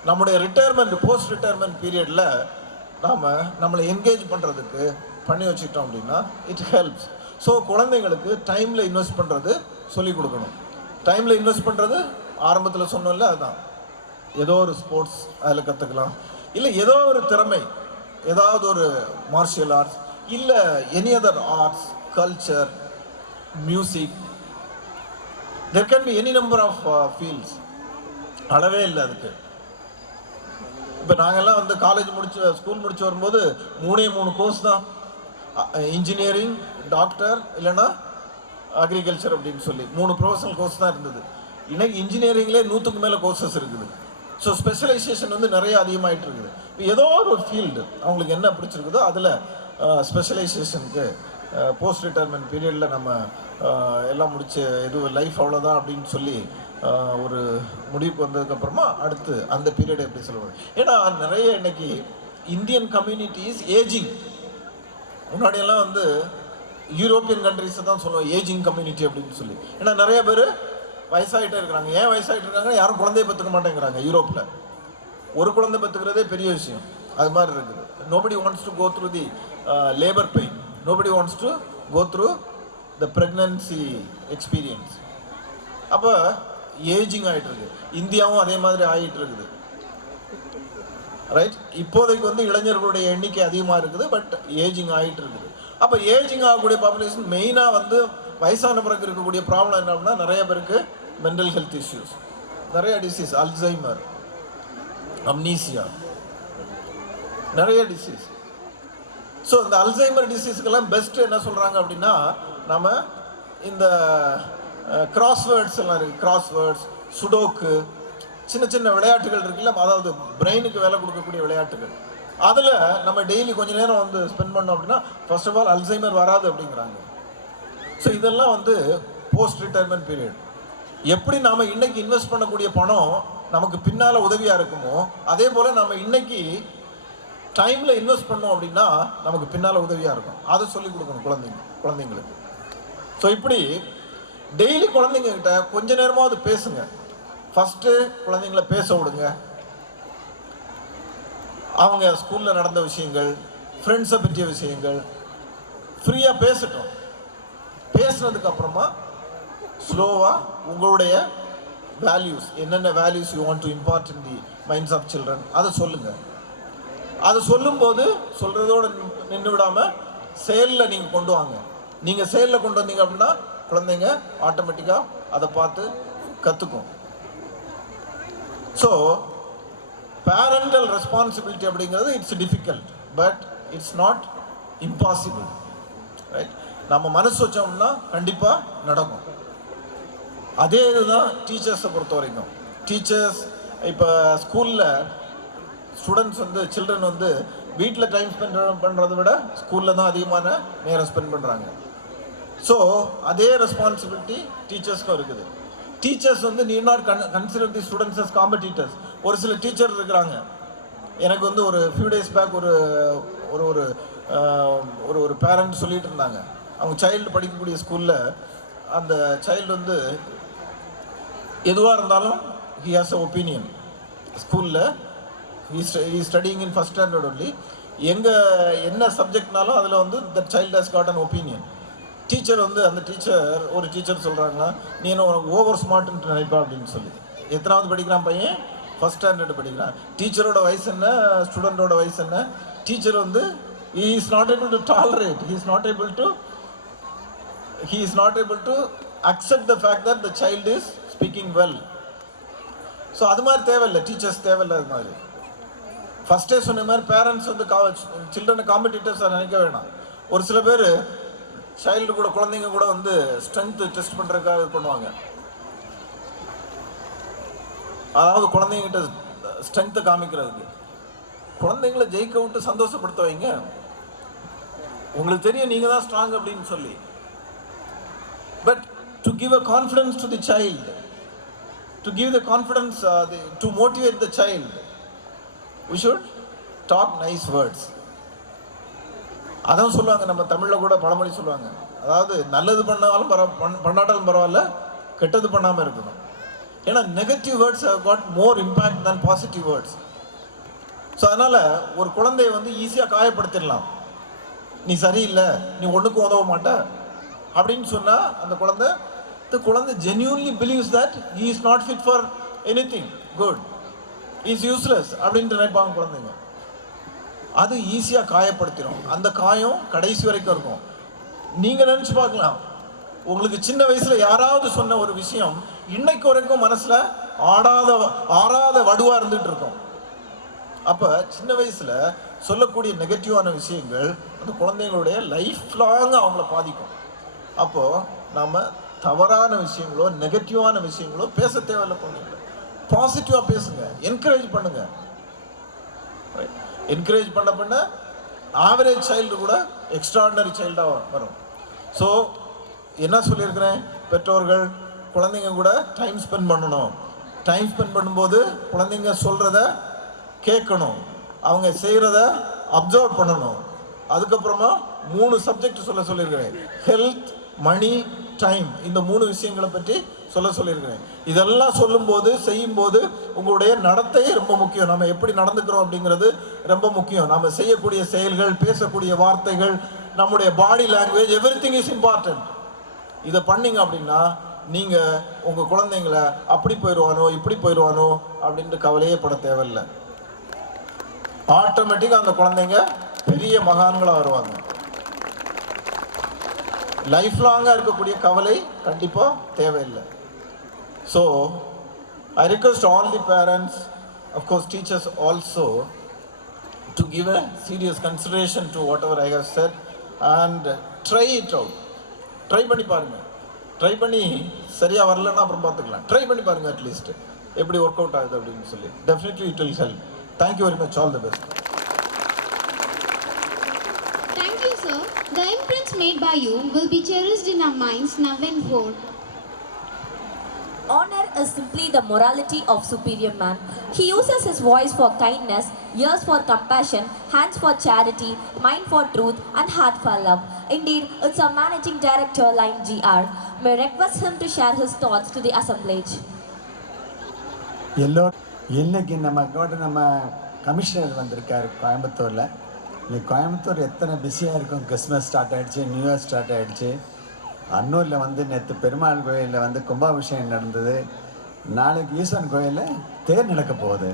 நம்முடைய ரிட்டையர்மெண்ட் போஸ்ட் ரிட்டையர்மெண்ட் பீரியடில் நம்மளை என்கேஜ் பண்ணுறதுக்கு பண்ணி வச்சுக்கிட்டோம் அப்படின்னா இட் ஹெல்ப்ஸ். ஸோ குழந்தைங்களுக்கு டைமில் இன்வெஸ்ட் பண்ணுறது சொல்லிக் கொடுக்கணும். டைமில் இன்வெஸ்ட் பண்ணுறது ஆரம்பத்தில் சொன்னோம்ல, அதுதான். ஏதோ ஒரு ஸ்போர்ட்ஸ் அதில் கற்றுக்கலாம், இல்லை ஏதோ ஒரு திறமை, ஏதாவது ஒரு மார்ஷியல் ஆர்ட்ஸ், இல்லை any other arts, culture, music, there can be any number of fields. அளவே இல்லை அதுக்கு. இப்போ நாங்கள்லாம் வந்து ஸ்கூல் முடிச்சு வரும்போது 3 கோர்ஸ் தான், இன்ஜினியரிங், டாக்டர், இல்லைன்னா அக்ரிகல்ச்சர் அப்படின்னு சொல்லி 3 ப்ரொஃபஷனல் கோர்ஸ் தான் இருந்தது. இன்னைக்கு இன்ஜினியரிங்லேயே 100க்கு மேலே கோர்சஸ் இருக்குது. ஸோ ஸ்பெஷலைசேஷன் வந்து நிறைய அதிகமாகிட்டு இருக்குது. இப்போ ஏதோ ஒரு ஃபீல்டு அவங்களுக்கு என்ன பிடிச்சிருக்குதோ அதில் ஸ்பெஷலைசேஷனுக்கு போஸ்ட் ரிட்டையர்மெண்ட் பீரியடில் நம்ம எல்லாம் முடிச்சு லைஃப் அவ்வளோதான் அப்படின்னு சொல்லி ஒரு முடிவுக்கு வந்ததுக்கப்புறமா அடுத்து அந்த பீரியடை எப்படி சொல்லுவாங்க. ஏன்னா நிறைய இன்னைக்கு இந்தியன் கம்யூனிட்டிஸ் ஏஜிங். முன்னாடியெல்லாம் வந்து யூரோப்பியன் கண்ட்ரிஸை தான் சொல்லுவோம் ஏஜிங் கம்யூனிட்டி அப்படின்னு சொல்லி. ஏன்னா நிறைய பேர் வயசாகிட்டே இருக்கிறாங்க. ஏன் வயசாகிட்டு இருக்காங்க? யாரும் குழந்தைய பெற்றுக்க மாட்டேங்கிறாங்க. யூரோப்பில் ஒரு குழந்தை பெற்றுக்கிறதே பெரிய விஷயம். அது மாதிரி இருக்குது. Nobody wants to go through the labour pain. Nobody wants to go through the pregnancy experience. அப்போ ஏஜிங் ஆகிட்டு இருக்குது. இந்தியாவும் அதே மாதிரி ஆகிட்டு இருக்குது. ரைட். இப்போதைக்கு வந்து இளைஞர்களுடைய எண்ணிக்கை அதிகமாக இருக்குது, பட் ஏஜிங் ஆகிட்டு இருக்குது. அப்போ ஏஜிங் ஆகக்கூடிய பாப்புலேஷன் மெயினாக வந்து வயசான பிறகு இருக்கக்கூடிய ப்ராப்ளம் என்ன அப்படின்னா நிறைய பேருக்கு மென்டல் ஹெல்த் இஷ்யூஸ், நிறைய டிசீஸ், அல்சைமர், அம்னீசியா, நிறைய டிசீஸ். ஸோ இந்த அல்சைமர் டிசீஸ்க்கெல்லாம் பெஸ்ட்டு என்ன சொல்கிறாங்க அப்படின்னா நம்ம இந்த கிராஸ்வேர்ட்ஸ் எல்லாம் இருக்குது. கிராஸ்வேர்ட்ஸ், சுடோக்கு, சின்ன சின்ன விளையாட்டுகள் இருக்குல்ல, அதாவது பிரெயினுக்கு வேலை கொடுக்கக்கூடிய விளையாட்டுகள். அதில் நம்ம டெய்லி கொஞ்சம் நேரம் வந்து ஸ்பெண்ட் பண்ணோம் அப்படின்னா ஃபர்ஸ்ட் ஆஃப் ஆல் அல்சைமர் வராது அப்படிங்கிறாங்க. ஸோ இதெல்லாம் வந்து போஸ்ட் ரிட்டையர்மெண்ட் பீரியட். எப்படி நாம் இன்றைக்கி இன்வெஸ்ட் பண்ணக்கூடிய பணம் நமக்கு பின்னால் உதவியாக இருக்குமோ அதே போல் நம்ம இன்னைக்கு டைமில் இன்வெஸ்ட் பண்ணோம் அப்படின்னா நமக்கு பின்னால் உதவியாக இருக்கும். அதை சொல்லிக் கொடுக்கணும் குழந்தைங்களுக்கு. ஸோ இப்படி டெய்லி குழந்தைங்கக்கிட்ட கொஞ்ச நேரமாவது பேசுங்க. ஃபஸ்ட்டு குழந்தைங்கள பேச விடுங்க. அவங்க ஸ்கூலில் நடந்த விஷயங்கள், ஃப்ரெண்ட்ஸை பற்றிய விஷயங்கள் ஃப்ரீயாக பேசட்டும். பேசுனதுக்கு அப்புறமா ஸ்லோவாக உங்களுடைய வேல்யூஸ், என்னென்ன values you want to impart in the minds of children அதை சொல்லுங்கள். அதை சொல்லும்போது சொல்கிறதோடு நின்று விடாமல் செயலில் நீங்கள் கொண்டு வாங்க. நீங்கள் செயலில் கொண்டு வந்தீங்க அப்படின்னா குழந்தைங்க ஆட்டோமேட்டிக்காக அதை பார்த்து கற்றுக்கும். ஸோ பேரண்டல் ரெஸ்பான்சிபிலிட்டி அப்படிங்கிறது it's difficult, but it's not impossible, right? நம்ம மனசு வச்சோம்னா கண்டிப்பாக நடக்கும். அதே இதுதான் டீச்சர்ஸை பொறுத்த வரைக்கும். டீச்சர்ஸ் இப்போ ஸ்கூலில் ஸ்டூடெண்ட்ஸ் சில்ட்ரன் வீட்டில் டைம் ஸ்பெண்ட் பண்ணுறதை விட ஸ்கூலில் தான் அதிகமான நேரம் ஸ்பெண்ட் பண்ணுறாங்க. ஸோ அதே ரெஸ்பான்சிபிலிட்டி டீச்சர்ஸ்க்கும் இருக்குது. Teachers need not consider the students as competitors. ஒரு சில டீச்சர் இருக்கிறாங்க. எனக்கு ஒரு ஃபியூ டேஸ் பேக் ஒரு ஒரு ஒரு ஒரு பேரண்ட் சொல்லிட்டு இருந்தாங்க. அவங்க சைல்டு படிக்கக்கூடிய ஸ்கூலில் அந்த சைல்டு எதுவாக இருந்தாலும் ஹி ஹாஸ் அ ஒப்பீனியன். ஸ்கூலில் he is studying in first standard only. எங்கே என்ன சப்ஜெக்ட்னாலும் அதில் the child has got an opinion. Teacher அந்த ஒரு டீச்சர் சொல்கிறாங்களா, நீ என்ன ஓவர் ஸ்மார்ட்னு நினைப்பா அப்படின்னு சொல்லி. எத்தனாவது படிக்கிறான் பையன்? ஃபஸ்ட் ஸ்டாண்டர்டு படிக்கிறான். டீச்சரோட வயசு என்ன, ஸ்டூடெண்டோட வயசு என்ன? Teacher he is not able to tolerate, he is not able to accept the fact that the child is speaking well. So அது மாதிரி தேவையில்லை, டீச்சர்ஸ் தேவையில்லை. அது மாதிரி ஃபஸ்ட்டே சொன்ன மாதிரி பேரண்ட்ஸ் சில்ட்ரனை காம்படிட்டர்ஸாக நினைக்க வேணாம். ஒரு சில பேர் சைல்டு கூட, குழந்தைங்க கூட ஸ்ட்ரென்த்து டெஸ்ட் பண்ணுறதுக்காக இது பண்ணுவாங்க. அதாவது குழந்தைங்கிட்ட ஸ்ட்ரென்த்தை காமிக்கிறதுக்கு. குழந்தைங்களை ஜெயிக்க விட்டு சந்தோஷப்படுத்த வைங்க. உங்களுக்கு தெரியும் நீங்கள் தான் ஸ்ட்ராங் அப்படின்னு சொல்லி. But to give a confidence to the child, to give the confidence, to motivate the child, we should talk nice words. அதான் சொல்லுவாங்க, நம்ம தமிழில் கூட பழமொழி சொல்லுவாங்க, அதாவது நல்லது பண்ணாலும் பண்ணாட்டாலும் பரவாயில்ல, கெட்டது பண்ணாமல் இருக்கணும். ஏன்னா negative words have got more impact than positive words. So அதனால் ஒரு குழந்தைய ஈஸியாக காயப்படுத்திடலாம். நீ சரியில்லை, நீ ஒன்றுக்கும் உதவ மாட்ட அப்படின்னு சொன்னால் அந்த குழந்தை genuinely believes that he is not fit for anything good, he is useless அப்படின்ட்டு நினைப்பாங்க குழந்தைங்க. அது ஈஸியாக காயப்படுத்திடும். அந்த காயம் கடைசி வரைக்கும் இருக்கும். நீங்கள் நினச்சி பார்க்கலாம், உங்களுக்கு சின்ன வயசில் யாராவது சொன்ன ஒரு விஷயம் இன்னைக்கு வரைக்கும் மனசில் ஆறாத வடுவாக இருந்துகிட்டு இருக்கும். அப்போ சின்ன வயசில் சொல்லக்கூடிய நெகட்டிவான விஷயங்கள் அந்த குழந்தைங்களுடைய லைஃப் லாங் அவங்கள பாதிக்கும். அப்போது நாம் தவறான விஷயங்களோ நெகட்டிவான விஷயங்களோ பேச தேவையில்லை. குழந்தைங்கள பாசிட்டிவாக பேசுங்க, என்கரேஜ் பண்ணுங்க. என்கரேஜ் பண்ண ஆவரேஜ் சைல்டு கூட எக்ஸ்ட்ராடினரி சைல்டாக வரும். ஸோ என்ன சொல்லியிருக்கிறேன், பெற்றோர்கள் குழந்தைங்க கூட டைம் ஸ்பெண்ட் பண்ணணும். டைம் ஸ்பெண்ட் பண்ணும்போது குழந்தைங்க சொல்கிறத கேட்கணும், அவங்க செய்கிறத அப்சர்வ் பண்ணணும். அதுக்கப்புறமா 3 சப்ஜெக்ட் சொல்லியிருக்கிறேன், ஹெல்த், மணி, டைம். இந்த 3 விஷயங்களை பற்றி சொல்லியிருக்கிறேன். இதெல்லாம் சொல்லும்போது செய்யும்போது உங்களுடைய நடத்தை ரொம்ப முக்கியம். நம்ம எப்படி நடந்துக்கிறோம் அப்படிங்கிறது ரொம்ப முக்கியம். நம்ம செய்யக்கூடிய செயல்கள், பேசக்கூடிய வார்த்தைகள், நம்முடைய body language, everything is important. இதை பண்ணிங்க அப்படின்னா நீங்கள் உங்கள் குழந்தைங்கள அப்படி போயிடுவானோ இப்படி போயிடுவானோ அப்படின்ட்டு கவலையே பட தேவையில்லை. ஆட்டோமேட்டிக்காக அந்த குழந்தைங்க பெரிய மகான்களாக வருவாங்க. லைஃப் லாங்காக இருக்கக்கூடிய கவலை கண்டிப்பாக தேவையில்லை. So I request all the parents, of course teachers also, to give a serious consideration to whatever I have said and try it out. Try பண்ணி பாருங்கள். ட்ரை பண்ணி சரியாக வரலன்னா அப்புறம் பார்த்துக்கலாம். ட்ரை பண்ணி பாருங்கள், அட்லீஸ்ட் எப்படி ஒர்க் அவுட் ஆகுது அப்படின்னு சொல்லி. Definitely it will help. Thank you very much. All the best. Thank you, sir. The imprints made by you will be cherished in our minds now and forth. Honor is simply the morality of superior man. He uses his voice for kindness, ears for compassion, hands for charity, mind for truth, and heart for love. Indeed, it's our managing director, line GR. May I request him to share his thoughts to the assemblage. இன்னைக்கு நம்ம commissioner வந்திருக்காரு கோயம்புத்தூரில். இன்னைக்கு கோயம்புத்தூர் எத்தனை பிஸியாக இருக்கும். Christmas start ஆகிடுச்சு, new year start ஆகிடுச்சு. அன்னூரில் வந்து நேற்று பெருமாள் கோயிலில் வந்து கும்பாபிஷேகம் நடந்தது. நாளைக்கு ஈஸ்வரன் கோயிலில் தேர் நடக்க போகுது.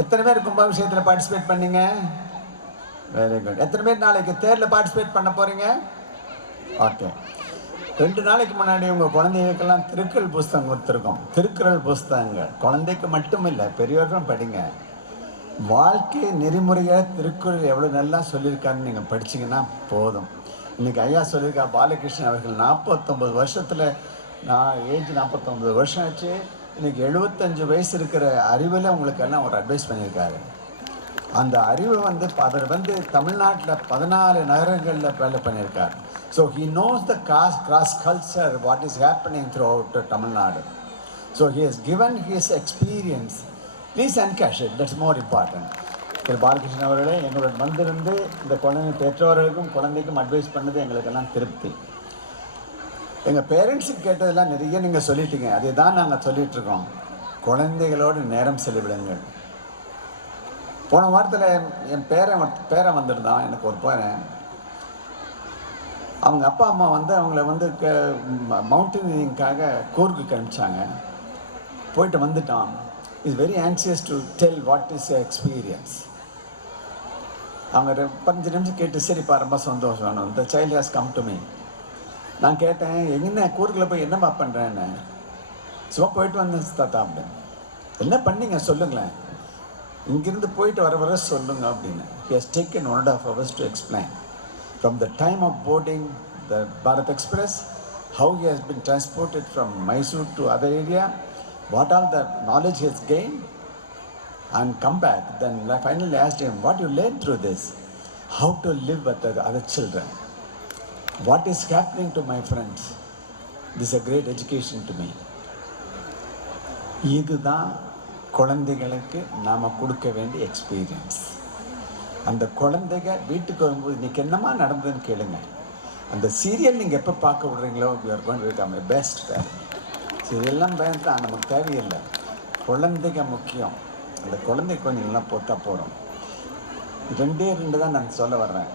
எத்தனை பேர் கும்பாபிஷேகத்தில் பார்ட்டிசிபேட் பண்ணீங்க? Very good. எத்தனை பேர் நாளைக்கு தேரில் பார்ட்டிசிபேட் பண்ண போகிறீங்க? ஓகே. 2 நாளைக்கு முன்னாடி உங்கள் குழந்தைகளுக்கெல்லாம் திருக்குறள் புஸ்தகம் கொடுத்துருக்கோம். திருக்குறள் புஸ்தகங்கள் குழந்தைக்கு மட்டும் இல்லை, பெரியவர்களும் படிங்க. வாழ்க்கை நெறிமுறையாக திருக்குறள் எவ்வளோ நல்லா சொல்லியிருக்காருன்னு நீங்கள் படிச்சிங்கன்னா போதும். இன்றைக்கி ஐயா சொல்லியிருக்கா பாலகிருஷ்ணன் அவர்கள் 49 வருஷத்தில், நான் ஏஜ் 49 வருஷம் ஆச்சு, இன்றைக்கி 75 வயசு இருக்கிற அறிவில் உங்களுக்கு எல்லாம் ஒரு அட்வைஸ் பண்ணியிருக்காரு. அந்த அறிவு வந்து அவர் வந்து தமிழ்நாட்டில் 14 நகரங்களில் வேலை பண்ணியிருக்கார். So he knows the cross culture what is happening through out Tamil Nadu. So he has given his experience. Please encash it, that's more important. திரு பாலகிருஷ்ணன் அவர்களே, எங்களோட வந்திருந்து இந்த குழந்தை பெற்றோர்களுக்கும் குழந்தைக்கும் அட்வைஸ் பண்ணது எங்களுக்கெல்லாம் திருப்தி. எங்கள் பேரண்ட்ஸுக்கு கேட்டதெல்லாம் நிறைய நீங்கள் சொல்லிட்டீங்க. அதே தான் நாங்கள் சொல்லிகிட்ருக்கோம். குழந்தைகளோடு நேரம் செலவிடுங்கள். போன வாரத்தில் என் பேரன் வந்திருந்தான். எனக்கு ஒரு பேரன். அவங்க அப்பா அம்மா வந்து அவங்கள வந்து மவுண்டனிங்காக கூர்க்கு அனுப்பிச்சாங்க. போயிட்டு வந்துட்டான். Is very anxious to tell what is experience. அவங்க 15 நிமிஷம் கேட்டு, சரிப்பா ரொம்ப சந்தோஷம், இந்த child has come to me. நான் கேட்டேன், என்ன கூர்க்கில் போய் என்னப்பா பண்ணுறேன்னு. சும்மா போயிட்டு வந்தேன் தாத்தா அப்படின்னு. என்ன பண்ணீங்க சொல்லுங்களேன், இங்கிருந்து போயிட்டு வர சொல்லுங்க அப்படின்னு. He has taken 1.5 hours to explain. From the time of boarding the Bharat Express, how he has been transported from Mysore to other area, what all the knowledge he has gained, and come back. Then I finally asked him, what you learned through this? How to live with the other children. What is happening to my friends? This is a great education to me. இதுதான் குழந்தைகளுக்கு நாம் கொடுக்க வேண்டிய experience. அந்த குழந்தைங்க வீட்டுக்கு வரும்போது இன்றைக்கி என்னமா நடந்ததுன்னு கேளுங்க. அந்த சீரியல் நீங்கள் எப்போ பார்க்க விடுறீங்களோ, you are going to become my best parent. சீரியல்லாம் பேரண்ட் தான், நமக்கு தேவையில்லை. குழந்தைங்க முக்கியம். அந்த குழந்தை கொஞ்சம் நல்லா போத்தா போகிறோம். 2 தான் நான் சொல்ல வர்றேன்.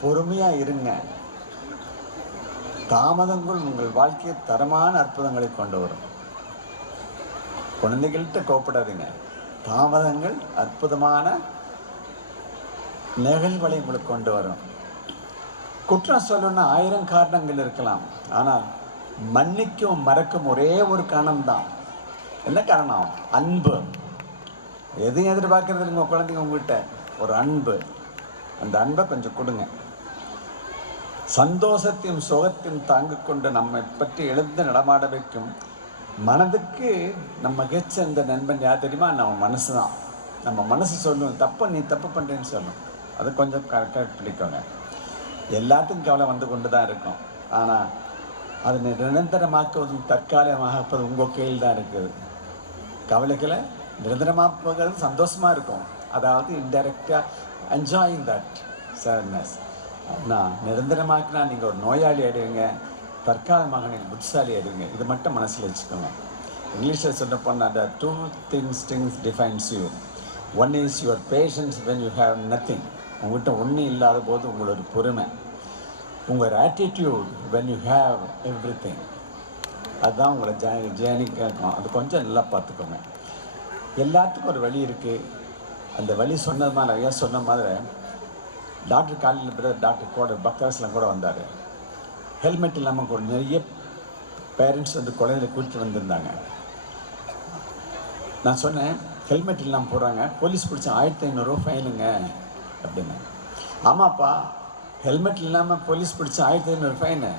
பொறுமையாக இருங்க. தாமதங்கள் உங்கள் வாழ்க்கையை தரமான அற்புதங்களை கொண்டு வரும். குழந்தைகள்கிட்ட கோப்படாதீங்க. தாமதங்கள் அற்புதமான நிகழ்வுகளை உங்களுக்கு கொண்டு வரும். குற்றம் சொல்லணும்னா 1000 காரணங்கள் இருக்கலாம். ஆனால் மன்னிக்கும் மறக்கும் ஒரே ஒரு காரணம்தான். என்ன காரணம்? அன்பு. எதையும் எதிர்பார்க்கறது உங்கள் குழந்தைங்க உங்கள்கிட்ட ஒரு அன்பு. அந்த அன்பை கொஞ்சம் கொடுங்க. சந்தோஷத்தையும் சுகத்தையும் தாங்கி கொண்டு நம்மை பற்றி எழுந்து நடமாட வைக்கும் மனதுக்கு நம்ம கெச்ச இந்த நண்பன் யார் தெரியுமா? நம்ம மனசு தான். நம்ம மனசு சொல்லும், நீ தப்பு பண்ணுறேன்னு சொல்லும். அது கொஞ்சம் கரெக்டாக பிடிக்கோங்க. எல்லாத்துக்கும் கவலை வந்து கொண்டு தான் இருக்கும். ஆனால் அதனை நிரந்தரமாக்குவதும் தற்காலிகமாகப்பது உங்கள் கையில் தான் இருக்குது. கவலைகளை நிரந்தரமாக்குவது சந்தோஷமாக இருக்கும். அதாவது இன்டைரக்டாக என்ஜாயிங் தட் சேட்னஸ். நான் நிரந்தரமாக்கினா நீங்கள் ஒரு நோயாளி ஆயிடுவீங்க, தற்காலமாக நீங்கள் புத்திசாலி ஆயிடுவீங்க. இது மட்டும் மனசில் வச்சுக்கோங்க. இங்கிலீஷில் சொல்ல போனால் the 2 things defines you. One is your patience when you have nothing. உங்கள்கிட்ட ஒன்றும் இல்லாத போது உங்களோட பொறுமை. உங்கள் attitude when you have everything. அதுதான் உங்களை ஜேர்னிக்காக இருக்கும். அது கொஞ்சம் நல்லா பார்த்துக்கோங்க. எல்லாத்துக்கும் ஒரு வழி இருக்குது. அந்த வழி சொன்னது மாதிரி நிறையா சொன்ன மாதிரி டாக்டர் காலையில் பிறகு டாக்டர் கூட பக்தர்ஸ்லாம் கூட வந்தார். ஹெல்மெட் இல்லாமல் கூட நிறைய பேரண்ட்ஸ் வந்து குழந்தைகளை கூட்டிட்டு வந்திருந்தாங்க. நான் சொன்னேன், ஹெல்மெட் இல்லாமல் போகிறாங்க, போலீஸ் பிடிச்சா 1500 ஃபைனுங்க அப்படின்னு. ஆமாப்பா, ஹெல்மெட் இல்லாமல் போலீஸ் பிடிச்சா 1500 ஃபைனு.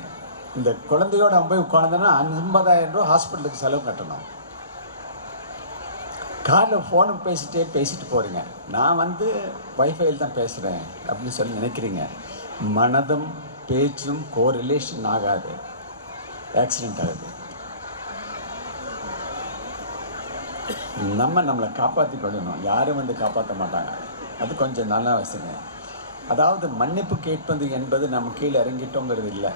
இந்த குழந்தையோட போய் உட்காந்துன்னா 50,000 ரூபா ஹாஸ்பிட்டலுக்கு செலவு கட்டணும். காரில் ஃபோனுக்கு பேசிட்டு போகிறீங்க. நான் வந்து வைஃபையில் தான் பேசுகிறேன் அப்படின்னு சொல்லி நினைக்கிறீங்க. மனதும் பேச்சும் கோரிலேஷன் ஆகாது, ஆக்சிடெண்ட் ஆகுது. நம்மளை காப்பாற்றி கொள்ளணும், யாரும் வந்து காப்பாற்ற மாட்டாங்க. அது கொஞ்சம் நல்லா வச்சுங்க. அதாவது மன்னிப்பு கேட்பது என்பது நம்ம கீழே இறங்கிட்டோங்கிறது இல்லை.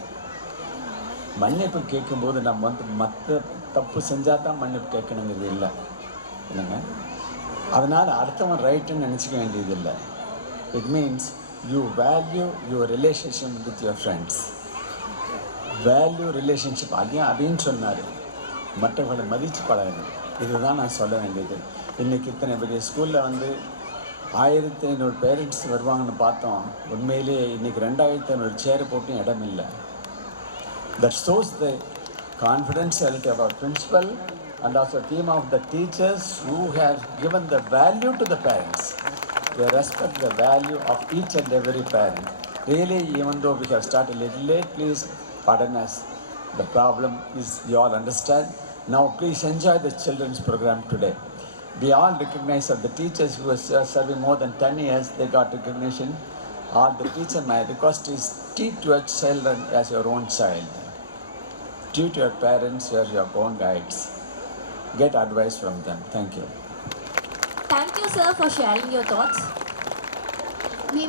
மன்னிப்பு கேட்கும்போது நம்ம வந்து மற்ற தப்பு செஞ்சால் தான் மன்னிப்பு கேட்கணுங்கிறது இல்லை இல்லைங்க. அதனால் அடுத்தவன் ரைட்டுன்னு நினச்சிக்க வேண்டியதில்லை. It means you value your relationship with your friends. Value relationship அதையும் சொன்னார். மற்றவர்களை மதித்து பழகணும். இதுதான் நான் சொல்ல வேண்டியது. இன்றைக்கி இத்தனை பெரிய ஸ்கூலில் வந்து 1500 பேரண்ட்ஸ் வருவாங்கன்னு பார்த்தோம். உண்மையிலேயே இன்றைக்கி 2500 சேர் போட்டும் இடம் இல்லை. That shows the confidentiality of our principal and also team of the teachers who have given the value to the parents. They respect the value of each and every parent. Really, even though we have started a little late, please pardon us. The problem is you all understand. Now please enjoy the children's program today. We all recognize of the teachers who are serving more than 10 years, they got recognition. All the teacher, my request is treat your children as your own child. Treat your parents as your own guides. Get advice from them. Thank you. Thank you, sir, for sharing your thoughts.